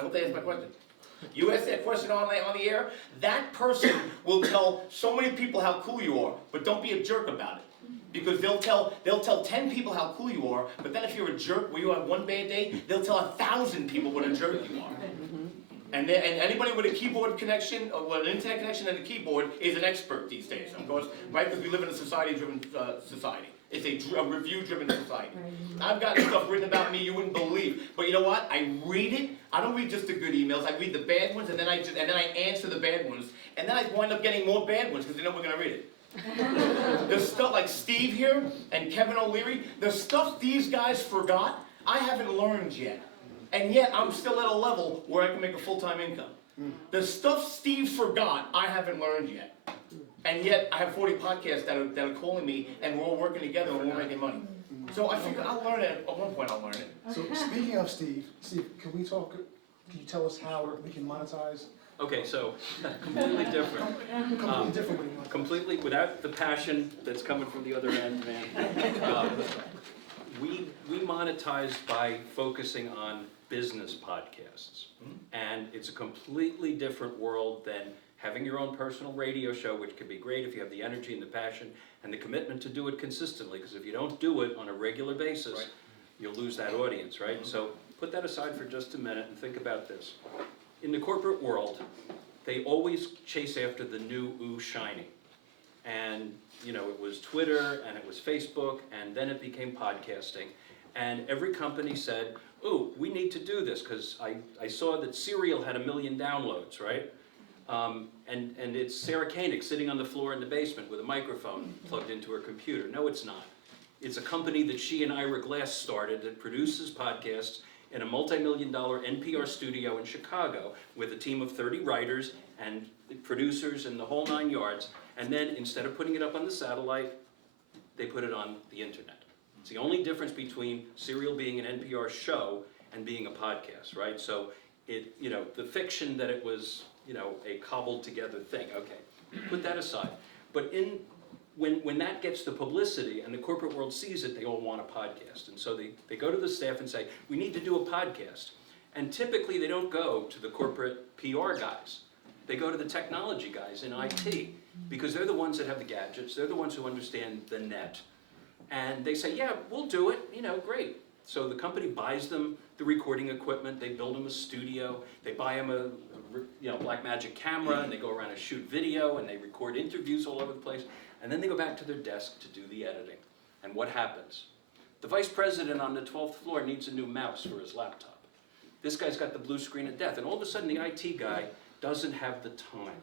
You ask that question on the air, that person will tell so many people how cool you are, but don't be a jerk about it. Because they'll tell 10 people how cool you are, but then if you're a jerk where you have one bad day, they'll tell 1,000 people what a jerk you are. And anybody with a keyboard connection, or an internet connection and a keyboard is an expert these days, of course, right? Because we live in a society-driven society. It's a review-driven society. I've gotten stuff written about me you wouldn't believe. But you know what? I read it. I don't read just the good emails. I read the bad ones, and then I answer the bad ones. And then I wind up getting more bad ones because they know we're going to read it. The stuff like Steve here and Kevin O'Leary, the stuff these guys forgot, I haven't learned yet. And yet I'm still at a level where I can make a full-time income. The stuff Steve forgot, I haven't learned yet. And yet I have 40 podcasts that are calling me, and we're all working together and we're making money. So I figure I'll learn it. At one point I'll learn it. So speaking of Steve, can you tell us how we can monetize Okay, so completely different. Completely different when you want. Completely without the passion that's coming from the other end, man. We monetize by focusing on business podcasts. And it's a completely different world than having your own personal radio show, which can be great if you have the energy and the passion and the commitment to do it consistently, because if you don't do it on a regular basis, you'll lose that audience, right? So put that aside for just a minute and think about this. In the corporate world, they always chase after the new ooh shiny. And, you know, it was Twitter and it was Facebook and then it became podcasting. And every company said, ooh, we need to do this because I saw that Serial had 1 million downloads, right? And it's Sarah Koenig sitting on the floor in the basement with a microphone plugged into her computer. No, it's not. It's a company that she and Ira Glass started that produces podcasts in a multi-million-dollar NPR studio in Chicago with a team of 30 writers and producers and the whole 9 yards. And then instead of putting it up on the satellite, they put it on the internet. It's the only difference between Serial being an NPR show and being a podcast, right? So it, you know, the fiction that it was, you know, a cobbled together thing, okay, put that aside. But when that gets the publicity and the corporate world sees it, they all want a podcast. And so they go to the staff and say, we need to do a podcast. And typically they don't go to the corporate PR guys. They go to the technology guys in IT because they're the ones that have the gadgets. They're the ones who understand the net. And they say, yeah, we'll do it, you know, great. So the company buys them the recording equipment, they build them a studio, they buy them a Blackmagic camera, and they go around and shoot video, and they record interviews all over the place, and then they go back to their desk to do the editing. And what happens? The vice president on the 12th floor needs a new mouse for his laptop. This guy's got the blue screen of death, and all of a sudden the IT guy doesn't have the time.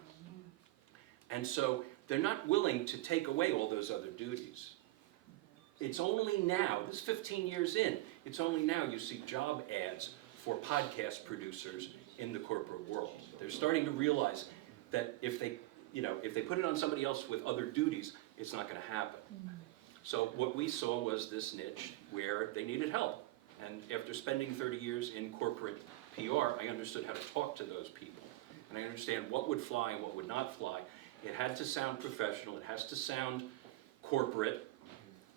And so they're not willing to take away all those other duties. It's only now, this is 15 years in, it's only now you see job ads for podcast producers in the corporate world. They're starting to realize that if they put it on somebody else with other duties, it's not going to happen. So what we saw was this niche where they needed help. And after spending 30 years in corporate PR, I understood how to talk to those people. And I understand what would fly and what would not fly. It had to sound professional, it has to sound corporate,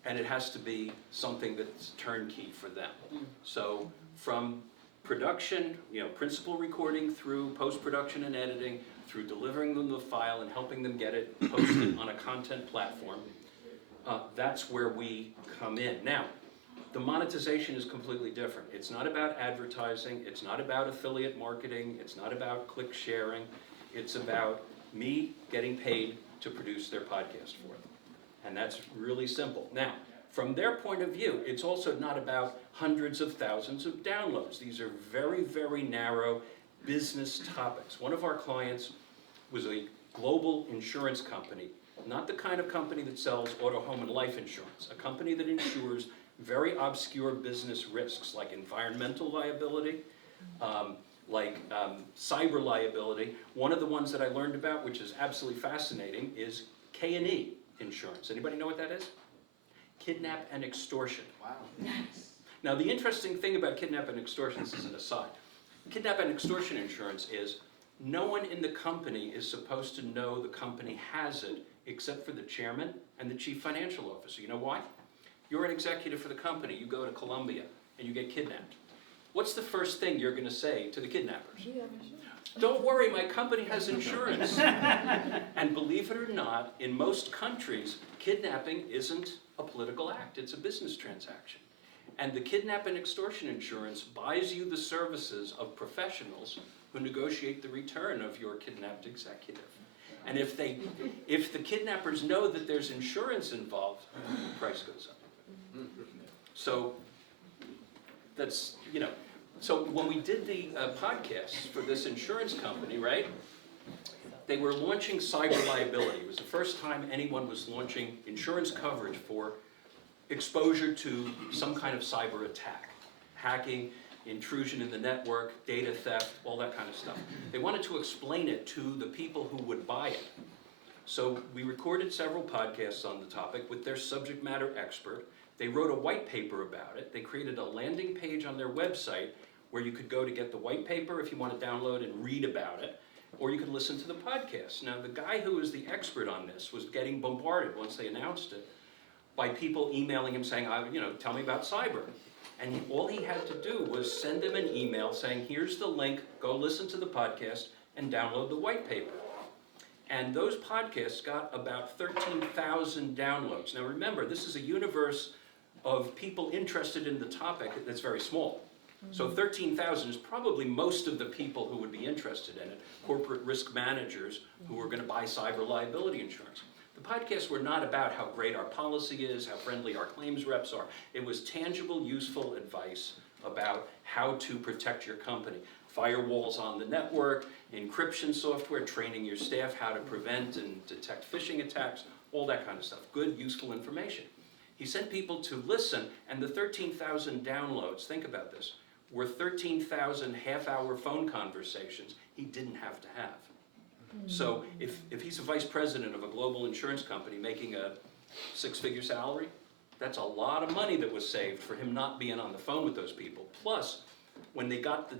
and it has to be something that's turnkey for them. So from production, principal recording through post-production and editing, through delivering them the file and helping them get it posted on a content platform, that's where we come in. Now, the monetization is completely different. It's not about advertising, it's not about affiliate marketing, it's not about click sharing, it's about me getting paid to produce their podcast for them. And that's really simple. Now, from their point of view, it's also not about hundreds of thousands of downloads. These are very, very narrow business topics. One of our clients was a global insurance company, not the kind of company that sells auto, home, and life insurance, a company that insures very obscure business risks like environmental liability, cyber liability. One of the ones that I learned about, which is absolutely fascinating, is K&E insurance. Anybody know what that is? Kidnap and extortion. Wow. Now the interesting thing about kidnap and extortion, this is an aside, kidnap and extortion insurance is no one in the company is supposed to know the company has it except for the chairman and the chief financial officer. You know why? You're an executive for the company, you go to Colombia and you get kidnapped. What's the first thing you're going to say to the kidnappers? Don't worry, my company has insurance. And believe it or not, in most countries, kidnapping isn't a political act, it's a business transaction. And the kidnap and extortion insurance buys you the services of professionals who negotiate the return of your kidnapped executive. And if the kidnappers know that there's insurance involved, the price goes up. So that's, so when we did the podcast for this insurance company, right, they were launching cyber liability. It was the first time anyone was launching insurance coverage for exposure to some kind of cyber attack, hacking, intrusion in the network, data theft, all that kind of stuff. They wanted to explain it to the people who would buy it. So we recorded several podcasts on the topic with their subject matter expert. They wrote a white paper about it. They created a landing page on their website where you could go to get the white paper if you want to download and read about it. or you could listen to the podcast. Now, the guy who was the expert on this was getting bombarded once they announced it by people emailing him saying, tell me about cyber. And all he had to do was send them an email saying, here's the link, go listen to the podcast and download the white paper. And those podcasts got about 13,000 downloads. Now remember, this is a universe of people interested in the topic that's very small. So 13,000 is probably most of the people who would be interested in it, corporate risk managers who are going to buy cyber liability insurance. The podcasts were not about how great our policy is, how friendly our claims reps are. It was tangible, useful advice about how to protect your company. Firewalls on the network, encryption software, training your staff how to prevent and detect phishing attacks, all that kind of stuff. Good, useful information. He sent people to listen, and the 13,000 downloads, think about this, were 13,000 half-hour phone conversations he didn't have to have. So if he's a vice president of a global insurance company making a six-figure salary, that's a lot of money that was saved for him not being on the phone with those people. Plus, when they got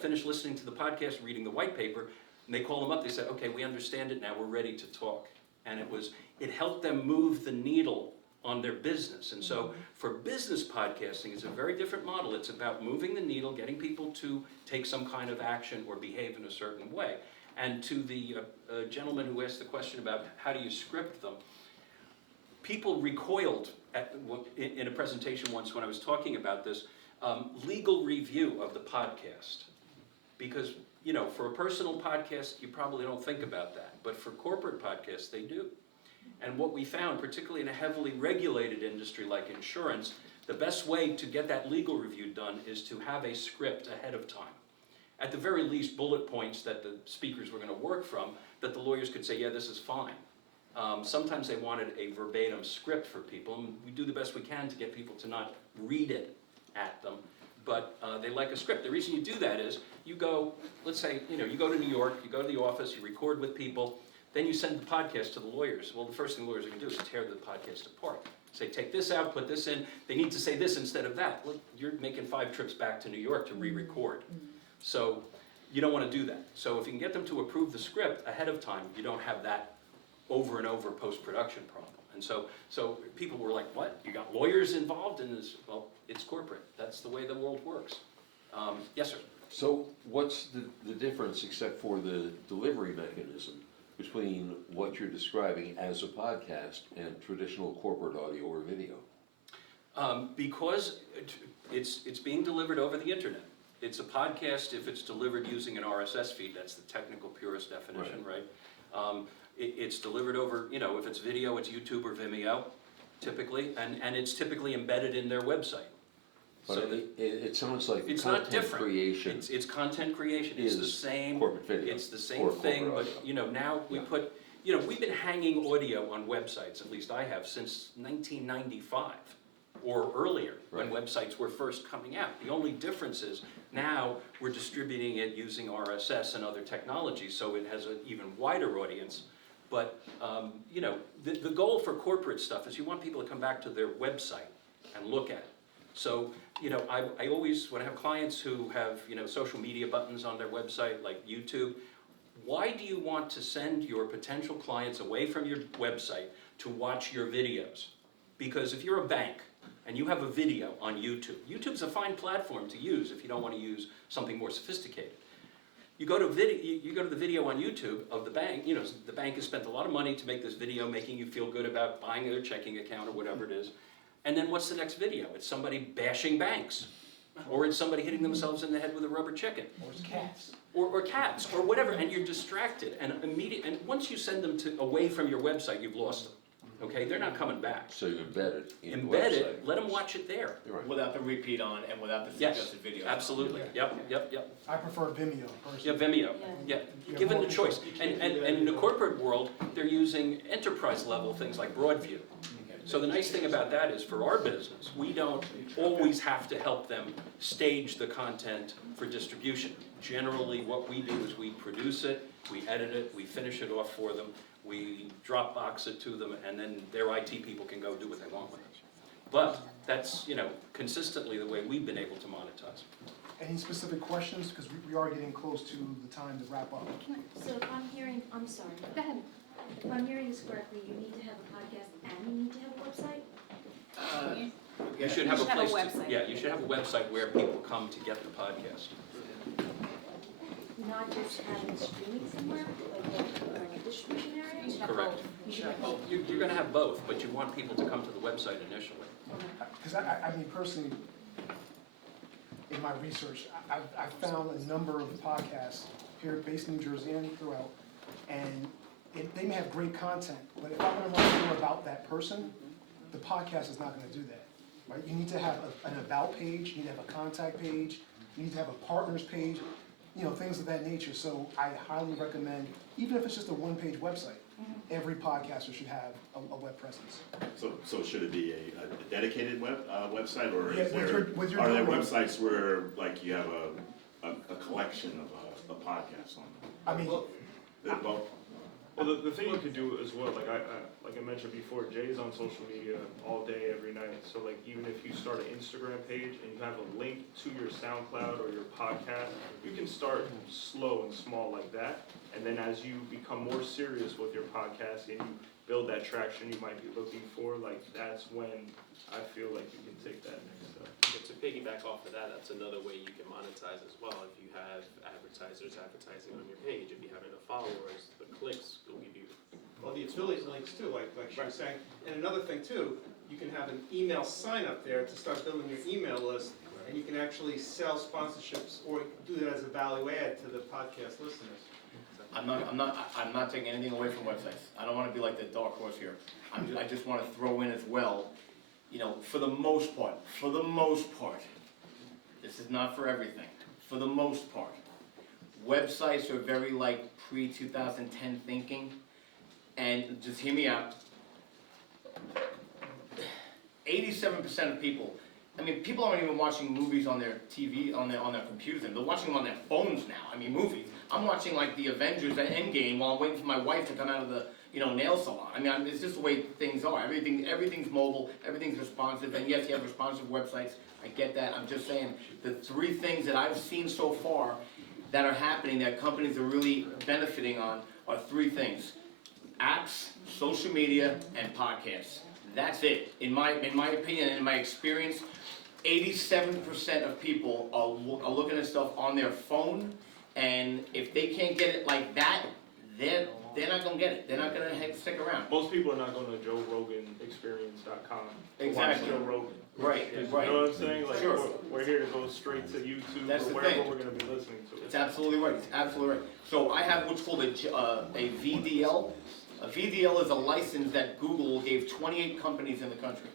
finished listening to the podcast, reading the white paper, and they called him up, they said, okay, we understand it now, we're ready to talk. And it helped them move the needle on their business. And so for business podcasting, it's a very different model. It's about moving the needle, getting people to take some kind of action or behave in a certain way. And to the gentleman who asked the question about how do you script them, people recoiled in a presentation once when I was talking about this, legal review of the podcast. Because, for a personal podcast, you probably don't think about that. But for corporate podcasts, they do. And what we found, particularly in a heavily regulated industry like insurance, the best way to get that legal review done is to have a script ahead of time. At the very least, bullet points that the speakers were going to work from, that the lawyers could say, yeah, this is fine. Sometimes they wanted a verbatim script for people, and we do the best we can to get people to not read it at them, but they like a script. The reason you do that is, you go, let's say, you go to New York, you go to the office, you record with people, then you send the podcast to the lawyers. Well, the first thing lawyers are going to do is tear the podcast apart. Say, take this out, put this in, they need to say this instead of that. Look, you're making 5 trips back to New York to re-record. So you don't want to do that. So if you can get them to approve the script ahead of time, you don't have that over and over post-production problem. And so people were like, what? You got lawyers involved in this? Well, it's corporate. That's the way the world works. Yes, sir. So what's the difference, except for the delivery mechanism, between what you're describing as a podcast and traditional corporate audio or video? Because it's being delivered over the internet. It's a podcast if it's delivered using an RSS feed. That's the technical purist definition, right? It's delivered over, if it's video, it's YouTube or Vimeo, typically, and it's typically embedded in their website. But So it sounds like it's content not different. creation It's content creation. It's the same. corporate video It's the or same corporate thing, but audio. now we put, we've been hanging audio on websites, at least I have, since 1995 or earlier, when websites were first coming out. The only difference is now we're distributing it using RSS and other technologies, so it has an even wider audience. But the goal for corporate stuff is you want people to come back to their website and look at it. So, I always, when I have clients who have, social media buttons on their website, like YouTube, why do you want to send your potential clients away from your website to watch your videos? Because if you're a bank and you have a video on YouTube, YouTube's a fine platform to use if you don't want to use something more sophisticated. You go to the video on YouTube of the bank, the bank has spent a lot of money to make this video making you feel good about buying their checking account or whatever it is. And then what's the next video? It's somebody bashing banks. Or it's somebody hitting themselves in the head with a rubber chicken. Or it's cats. Or cats, or whatever, and you're distracted. And once you send them away from your website, you've lost them. Okay, they're not coming back. So you embed it in the Embed website. it, let them watch it there. Without the repeat on and without the Yes, suggested video. absolutely, yep. I prefer Vimeo Yeah, personally. Vimeo, yeah, given the choice. And in the corporate world, they're using enterprise level things like Broadview. So the nice thing about that is for our business, we don't always have to help them stage the content for distribution. Generally, what we do is we produce it, we edit it, we finish it off for them, we Dropbox it to them, and then their IT people can go do what they want with it. But that's, consistently the way we've been able to monetize. Any specific questions? Because we are getting close to the time to wrap up. So if I'm hearing, I'm sorry. Go ahead. If I'm hearing this correctly, you need to have a podcast and you need to have a website? You should have a should have a place to, website. yeah, you should have a website where people come to get the podcast. Not just having streaming somewhere, like a distribution area? You should have Correct. both. You should have Well, you're gonna have both, but you want people to come to the website initially. Because I mean, personally, in my research, I've found a number of podcasts here based in New Jersey and throughout, and they may have great content, but if I'm gonna learn more about that person, the podcast is not gonna do that, right? You need to have an about page, you need to have a contact page, you need to have a partners page, you know, things of that nature. So I highly recommend, even if it's just a one-page website, every podcaster should have a web presence. So should it be a dedicated website, or Yeah, is with your are there domain. websites where like you have a collection of podcasts on them? I mean, Well, Well, the thing you could do as well, like I mentioned before, Jay's on social media all day, every night. So like even if you start an Instagram page and you have a link to your SoundCloud or your podcast, you can start slow and small like that. And then as you become more serious with your podcast and you build that traction you might be looking for, like that's when I feel like you can take that next step. But to piggyback off of that, that's another way you can monetize as well. If you have advertisers advertising on your page, if you have enough followers, the clicks will give you. Well, the affiliate links too, like she was saying. And another thing too, you can have an email sign up there to start building your email list, and you can actually sell sponsorships or do that as a value add to the podcast listeners. I'm not taking anything away from websites. I don't wanna be like the dark horse here. I just wanna throw in as well, you know, for the most part, this is not for everything, for the most part, websites are very like pre-2010 thinking, and just hear me out. 87% of people, I mean, people aren't even watching movies on their TV, on their computers, they're watching them on their phones now. I mean, movies. I'm watching like the Avengers at Endgame while I'm waiting for my wife to come out of the, nail salon. I mean, it's just the way things are. Everything's mobile, everything's responsive, and yes, you have responsive websites. I get that. I'm just saying the three things that I've seen so far that are happening that companies are really benefiting on are three things: apps, social media, and podcasts. That's it. In my opinion and in my experience, 87% of people are looking at stuff on their phone, and if they can't get it like that, they're not gonna get it. They're not gonna stick around. Most people are not going to JoeRoganExperience.com to Exactly. watch Joe Rogan. Right, You right. know what I'm saying? Like Sure. we're here to go straight to YouTube That's or the wherever thing. we're going to be listening to it. It's absolutely right. It's absolutely right. So I have what's called a VDL. A VDL is a license that Google gave 28 companies in the country.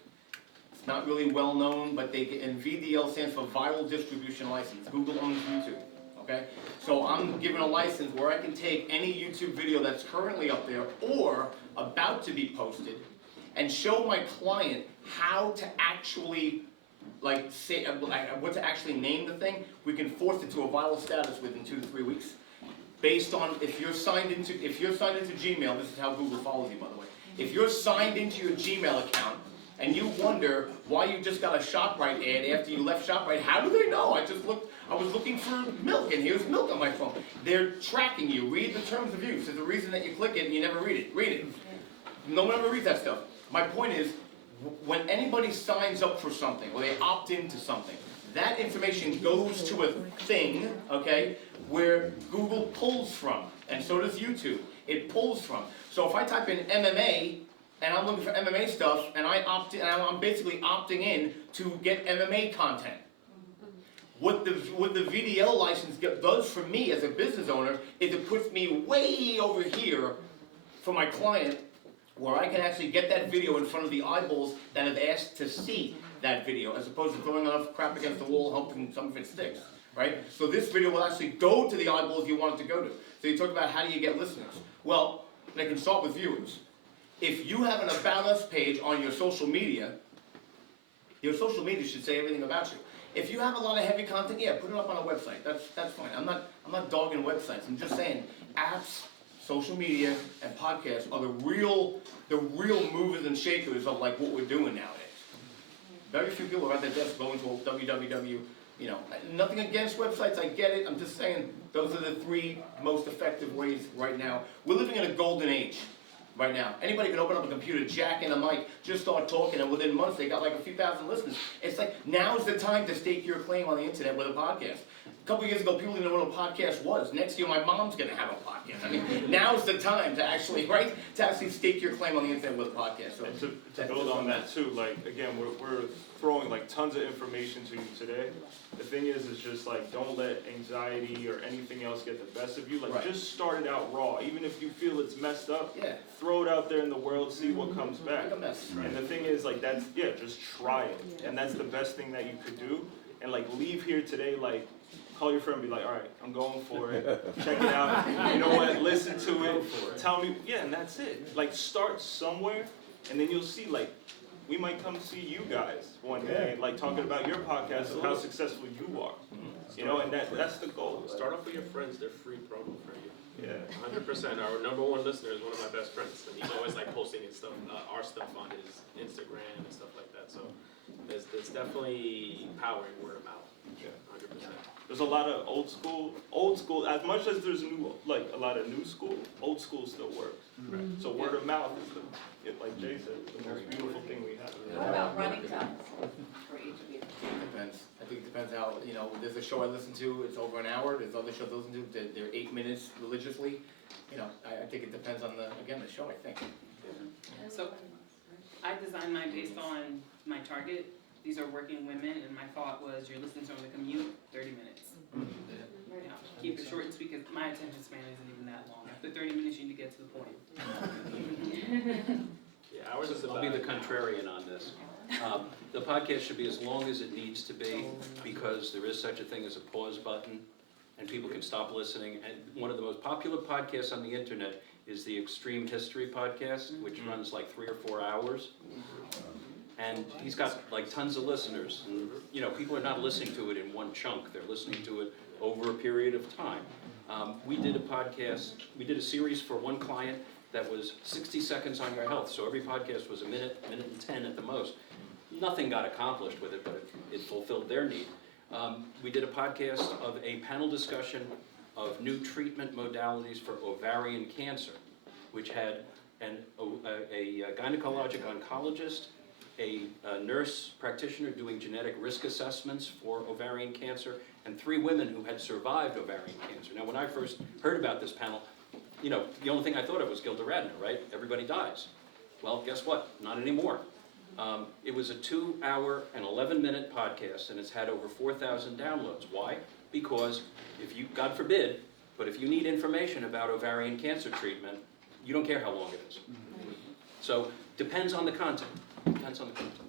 It's not really well known, but and VDL stands for Viral Distribution License. Google owns YouTube. Okay? So I'm given a license where I can take any YouTube video that's currently up there or about to be posted and show my client how to actually say what to actually name the thing. We can force it to a viral status within 2 to 3 weeks, based on if you're signed into Gmail. This is how Google follows you, by the way. If you're signed into your Gmail account and you wonder why you just got a ShopRite ad after you left ShopRite, how do they know? I was looking for milk, and here's milk on my phone. They're tracking you. Read the terms of use. There's a reason that you click it and you never read it. Read it. No one ever reads that stuff. My point is, when anybody signs up for something, or they opt into something, that information goes to a thing, okay, where Google pulls from, and so does YouTube. It pulls from. So if I type in MMA, and I'm looking for MMA stuff, and I'm basically opting in to get MMA content. What the VDL license does for me as a business owner is it puts me way over here for my client, where I can actually get that video in front of the eyeballs that have asked to see that video, as opposed to throwing enough crap against the wall hoping some of it sticks, right? So this video will actually go to the eyeballs you want it to go to. So you talk about how do you get listeners? Well, they can start with viewers. If you have an About Us page on your social media should say everything about you. If you have a lot of heavy content, yeah, put it up on a website. That's fine. I'm not dogging websites. I'm just saying apps, social media, and podcasts are the real movers and shakers of like what we're doing nowadays. Very few people are at their desk going to You know, nothing against websites, I get it, I'm just saying, those are the 3 most effective ways right now. We're living in a golden age right now. Anybody can open up a computer, jack in a mic, just start talking, and within months they got like a few thousand listeners. It's like, now's the time to stake your claim on the internet with a podcast. A couple years ago, people didn't know what a podcast was. Next year, my mom's gonna have a podcast. I mean, now's the time to actually, right, to actually stake your claim on the internet with a podcast. So And to build on that too, like, again, we're throwing like tons of information to you today. The thing is just like, don't let anxiety or anything else get the best of you. Like, Right. just start it out raw. Even if you feel it's messed up, Yeah. throw it out there in the world, see what comes back. Make a mess. And the thing is, like, that's, yeah, just try it. And that's the best thing that you could do. And like, leave here today, like, call your friend and be like, all right, I'm going for it. Check it out. You know what? Listen to it. Tell me, yeah, and that's it. Like, start somewhere, and then you'll see, like, we might come see you guys one day, like, talking about your podcast and how successful you are. You know, and that's the goal. Start off with your friends, they're free promo for you. Yeah. 100%. Our #1 listener is one of my best friends, and he's always like posting his stuff, our stuff on his Instagram and stuff like that. So there's definitely power in word of mouth. Yeah. 100%. There's a lot of old school, as much as there's new, like, a lot of new school, old school still works. So word of mouth is like Jay said, the most beautiful thing we have. What about running times for each of you? Depends. I think it depends how, you know, there's a show I listen to, it's over an hour, there's other shows I listen to, they're 8 minutes religiously. You know, I think it depends on the show, I think. So I designed mine based on my target. These are working women, and my thought was you're listening to them on the commute, 30 minutes. You know, keep it short and sweet, because my attention span isn't even that long. After 30 minutes, you need to get to the point. Yeah, ours is I'll be the contrarian on this. The podcast should be as long as it needs to be, because there is such a thing as a pause button, and people can stop listening. And one of the most popular podcasts on the internet is the Extreme History podcast, which runs like 3 or 4 hours. And he's got like tons of listeners, and you know, people are not listening to it in one chunk, they're listening to it over a period of time. We did a podcast, we did a series for one client that was 60 seconds on your health, so every podcast was a minute and 10 at the most. Nothing got accomplished with it, but it fulfilled their need. We did a podcast of a panel discussion of new treatment modalities for ovarian cancer, which had a gynecologic oncologist, a nurse practitioner doing genetic risk assessments for ovarian cancer, and 3 women who had survived ovarian cancer. Now, when I first heard about this panel, you know, the only thing I thought of was Gilda Radner, right? Everybody dies. Well, guess what? Not anymore. It was a 2-hour and 11-minute podcast, and it's had over 4,000 downloads. Why? Because if you, God forbid, but if you need information about ovarian cancer treatment, you don't care how long it is. So, depends on the content. Depends on the content.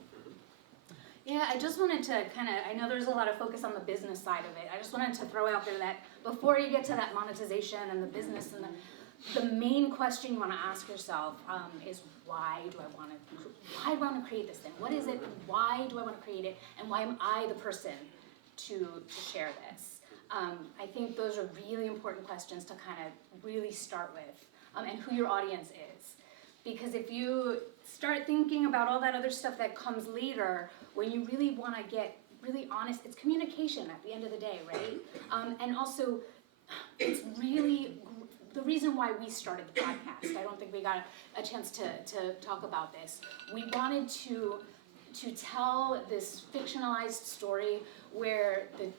Yeah, I just wanted to kind of, I know there's a lot of focus on the business side of it. I just wanted to throw out there that before you get to that monetization and the business and the main question you want to ask yourself is why do I want to create this thing? What is it? Why do I want to create it? And why am I the person to share this? I think those are really important questions to kind of really start with, and who your audience is. Because if you start thinking about all that other stuff that comes later, when you really want to get really honest, it's communication at the end of the day, right? And also, it's really the reason why we started the podcast. I don't think we got a chance to talk about this. We wanted to tell this fictionalized story where the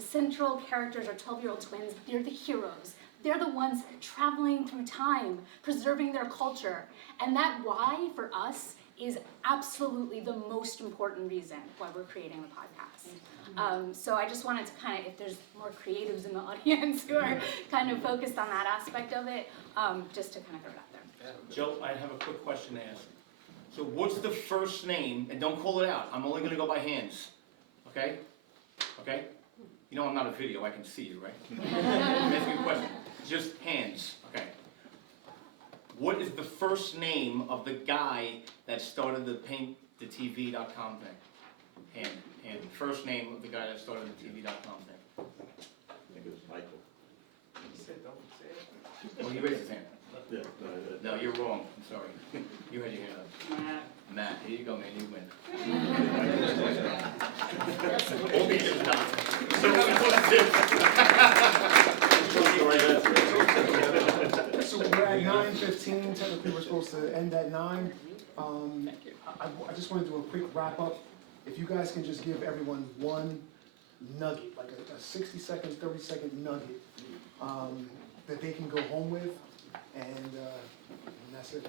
central characters are 12-year-old twins. They're the heroes. They're the ones traveling through time, preserving their culture. And that why, for us, is absolutely the most important reason why we're creating the podcast. So I just wanted to kind of, if there's more creatives in the audience who are kind of focused on that aspect of it, just to kind of throw it out there. Joe, I have a quick question to ask. So what's the first name, and don't call it out, I'm only gonna go by hands, okay? Okay? You know I'm not a video, I can see you, right? I'm asking you a question, just hands, okay? What is the first name of the guy that started the paintthetv.com thing? Hand. First name of the guy that started the TV.com thing. I think it was Michael. He said, don't say it. Oh, he raised his hand. Yeah, No, you're wrong, I'm sorry. You had your hand up. Matt, here you go, man, you win. Only if not. So we're at 9:15, technically we're supposed to end at 9. I just want to do a quick wrap up. If you guys can just give everyone one nugget, like a 60-second, 30-second nugget, that they can go home with, and that's it.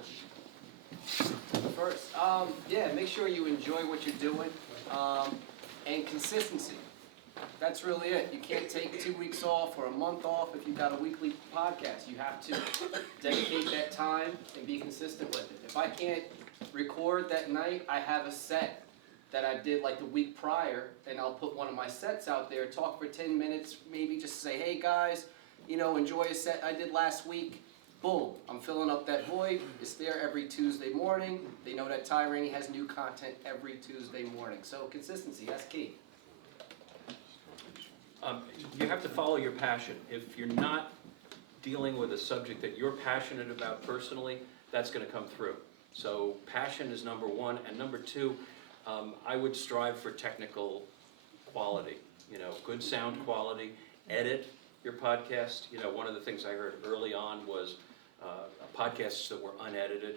First, make sure you enjoy what you're doing, and consistency. That's really it. You can't take 2 weeks off or a month off if you've got a weekly podcast. You have to dedicate that time and be consistent with it. If I can't record that night, I have a set that I did like the week prior, and I'll put one of my sets out there, talk for 10 minutes, maybe just say, hey guys, enjoy a set I did last week. Boom, I'm filling up that void. It's there every Tuesday morning. They know that Ty Rainey has new content every Tuesday morning. So consistency, that's key. You have to follow your passion. If you're not dealing with a subject that you're passionate about personally, that's going to come through. So passion is number one, and number two, I would strive for technical quality. Good sound quality. Edit your podcast. One of the things I heard early on was podcasts that were unedited.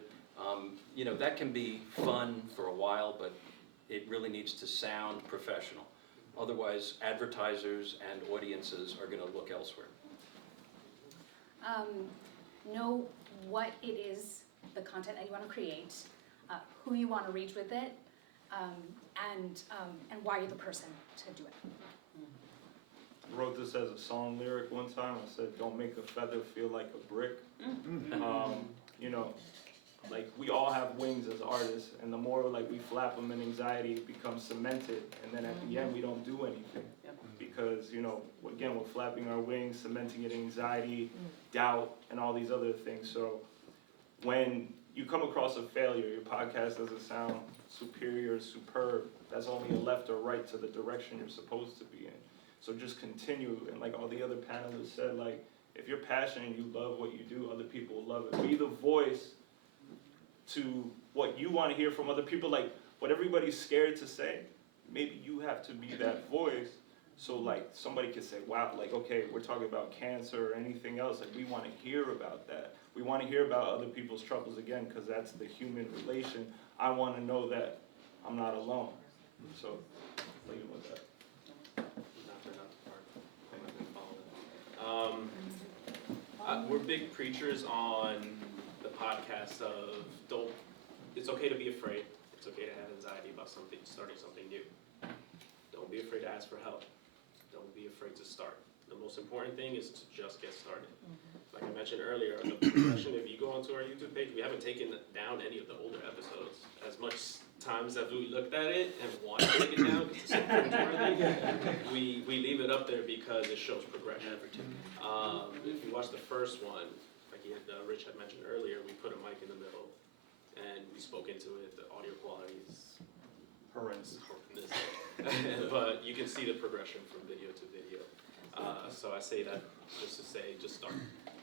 That can be fun for a while, but it really needs to sound professional. Otherwise, advertisers and audiences are going to look elsewhere. Know what it is, the content that you want to create, who you want to reach with it, and why you're the person to do it. I wrote this as a song lyric one time. I said, don't make a feather feel like a brick. Like we all have wings as artists, and the more like we flap them in anxiety, it becomes cemented, and then at the end we don't do anything. Because, again, we're flapping our wings, cementing it in anxiety, doubt, and all these other things. So when you come across a failure, your podcast doesn't sound superior, superb, that's only a left or right to the direction you're supposed to be in. So just continue, and like all the other panelists said, like, if you're passionate and you love what you do, other people will love it. Be the voice to what you want to hear from other people, like what everybody's scared to say, maybe you have to be that voice. So like somebody could say, wow, like, okay, we're talking about cancer or anything else, like we want to hear about that. We want to hear about other people's troubles again, because that's the human relation. I want to know that I'm not alone. So, leave it with that. We're big preachers on the podcast of it's okay to be afraid. It's okay to have anxiety about starting something new. Don't be afraid to ask for help. Don't be afraid to start. The most important thing is to just get started. Like I mentioned earlier, the progression, if you go onto our YouTube page, we haven't taken down any of the older episodes. As much times as we looked at it and wanted to take it down, because it's so cringeworthy, we leave it up there because it shows progression. If you watch the first one, like Rich had mentioned earlier, we put a mic in the middle and we spoke into it. The audio quality is horrendous. But you can see the progression from video to video. So I say that just to say, just start,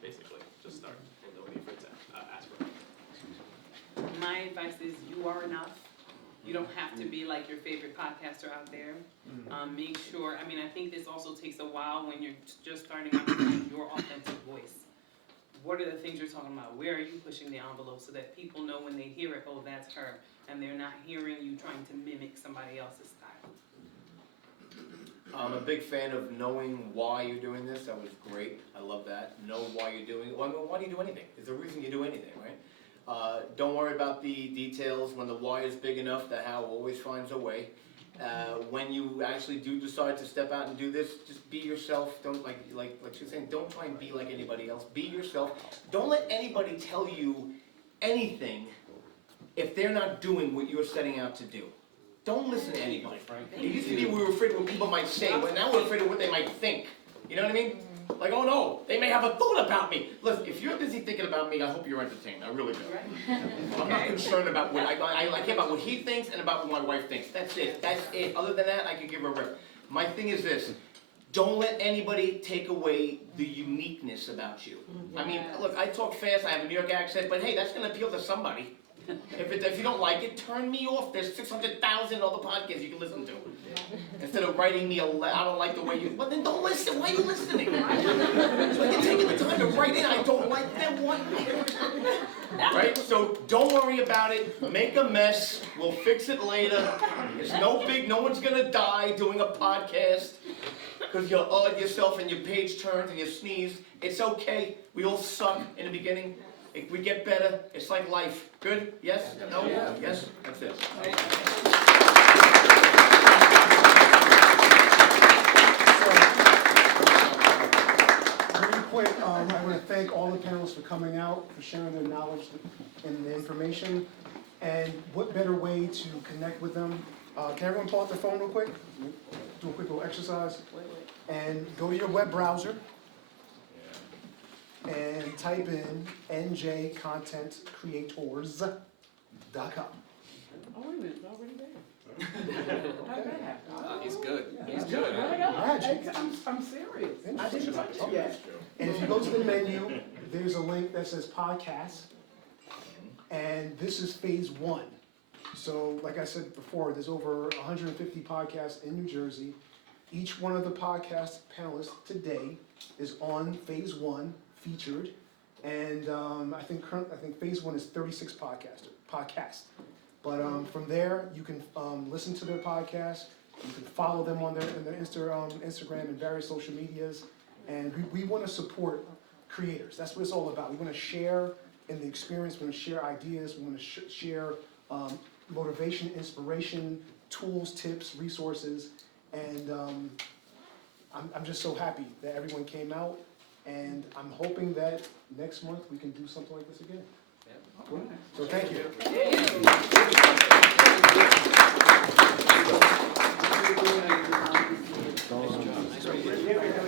basically. Just start, and don't be afraid to ask for help. My advice is you are enough. You don't have to be like your favorite podcaster out there. Make sure, I think this also takes a while when you're just starting out to find your authentic voice. What are the things you're talking about? Where are you pushing the envelope so that people know when they hear it, oh, that's her, and they're not hearing you trying to mimic somebody else's style. I'm a big fan of knowing why you're doing this. That was great. I love that. Know why you're doing it. Why do you do anything? There's a reason you do anything, right? Don't worry about the details. When the why is big enough, the how always finds a way. When you actually do decide to step out and do this, just be yourself. Don't like she's saying, don't try and be like anybody else. Be yourself. Don't let anybody tell you anything if they're not doing what you're setting out to do. Don't listen to anybody. It used to be we were afraid of what people might say, but now we're afraid of what they might think. You know what I mean? Like, oh no, they may have a thought about me. Listen, if you're busy thinking about me, I hope you're entertained. I really do. I'm not concerned about what I care about what he thinks and about what my wife thinks. That's it. That's it. Other than that, I could give a rip. My thing is this. Don't let anybody take away the uniqueness about you. I mean, look, I talk fast, I have a New York accent, but hey, that's going to appeal to somebody. If you don't like it, turn me off. There's 600,000 other podcasts you can listen to. Instead of writing me I don't like the way you, well then don't listen. Why are you listening? So you're taking the time to write in, I don't like them, what? Right? So don't worry about it. Make a mess. We'll fix it later. It's no big, no one's gonna die doing a podcast because you awed yourself and your page turned and you sneezed. It's okay. We all suck in the beginning. If we get better, it's like life. Good? Yes? No? Yes? That's it. Really quick, I want to thank all the panelists for coming out, for sharing their knowledge and the information. And what better way to connect with them? Can everyone pull out their phone real quick? Do a quick little exercise. And go to your web browser and type in njcontentcreators.com. Oh, wait a minute, it's already there. How did that happen? He's good. He's Yeah. good. Right up. Magic. I'm serious. I didn't touch it yet. And if you go to the menu, there's a link that says podcast. And this is phase 1. So, like I said before, there's over 150 podcasts in New Jersey. Each one of the podcast panelists today is on phase 1, featured. And I think phase 1 is 36 podcasts. But from there, you can listen to their podcast. You can follow them on their Instagram and various social medias. And we want to support creators. That's what it's all about. We want to share in the experience. We want to share ideas. We want to share motivation, inspiration, tools, tips, resources. And I'm just so happy that everyone came out. And I'm hoping that next month we can do something like this again. Cool. So thank you.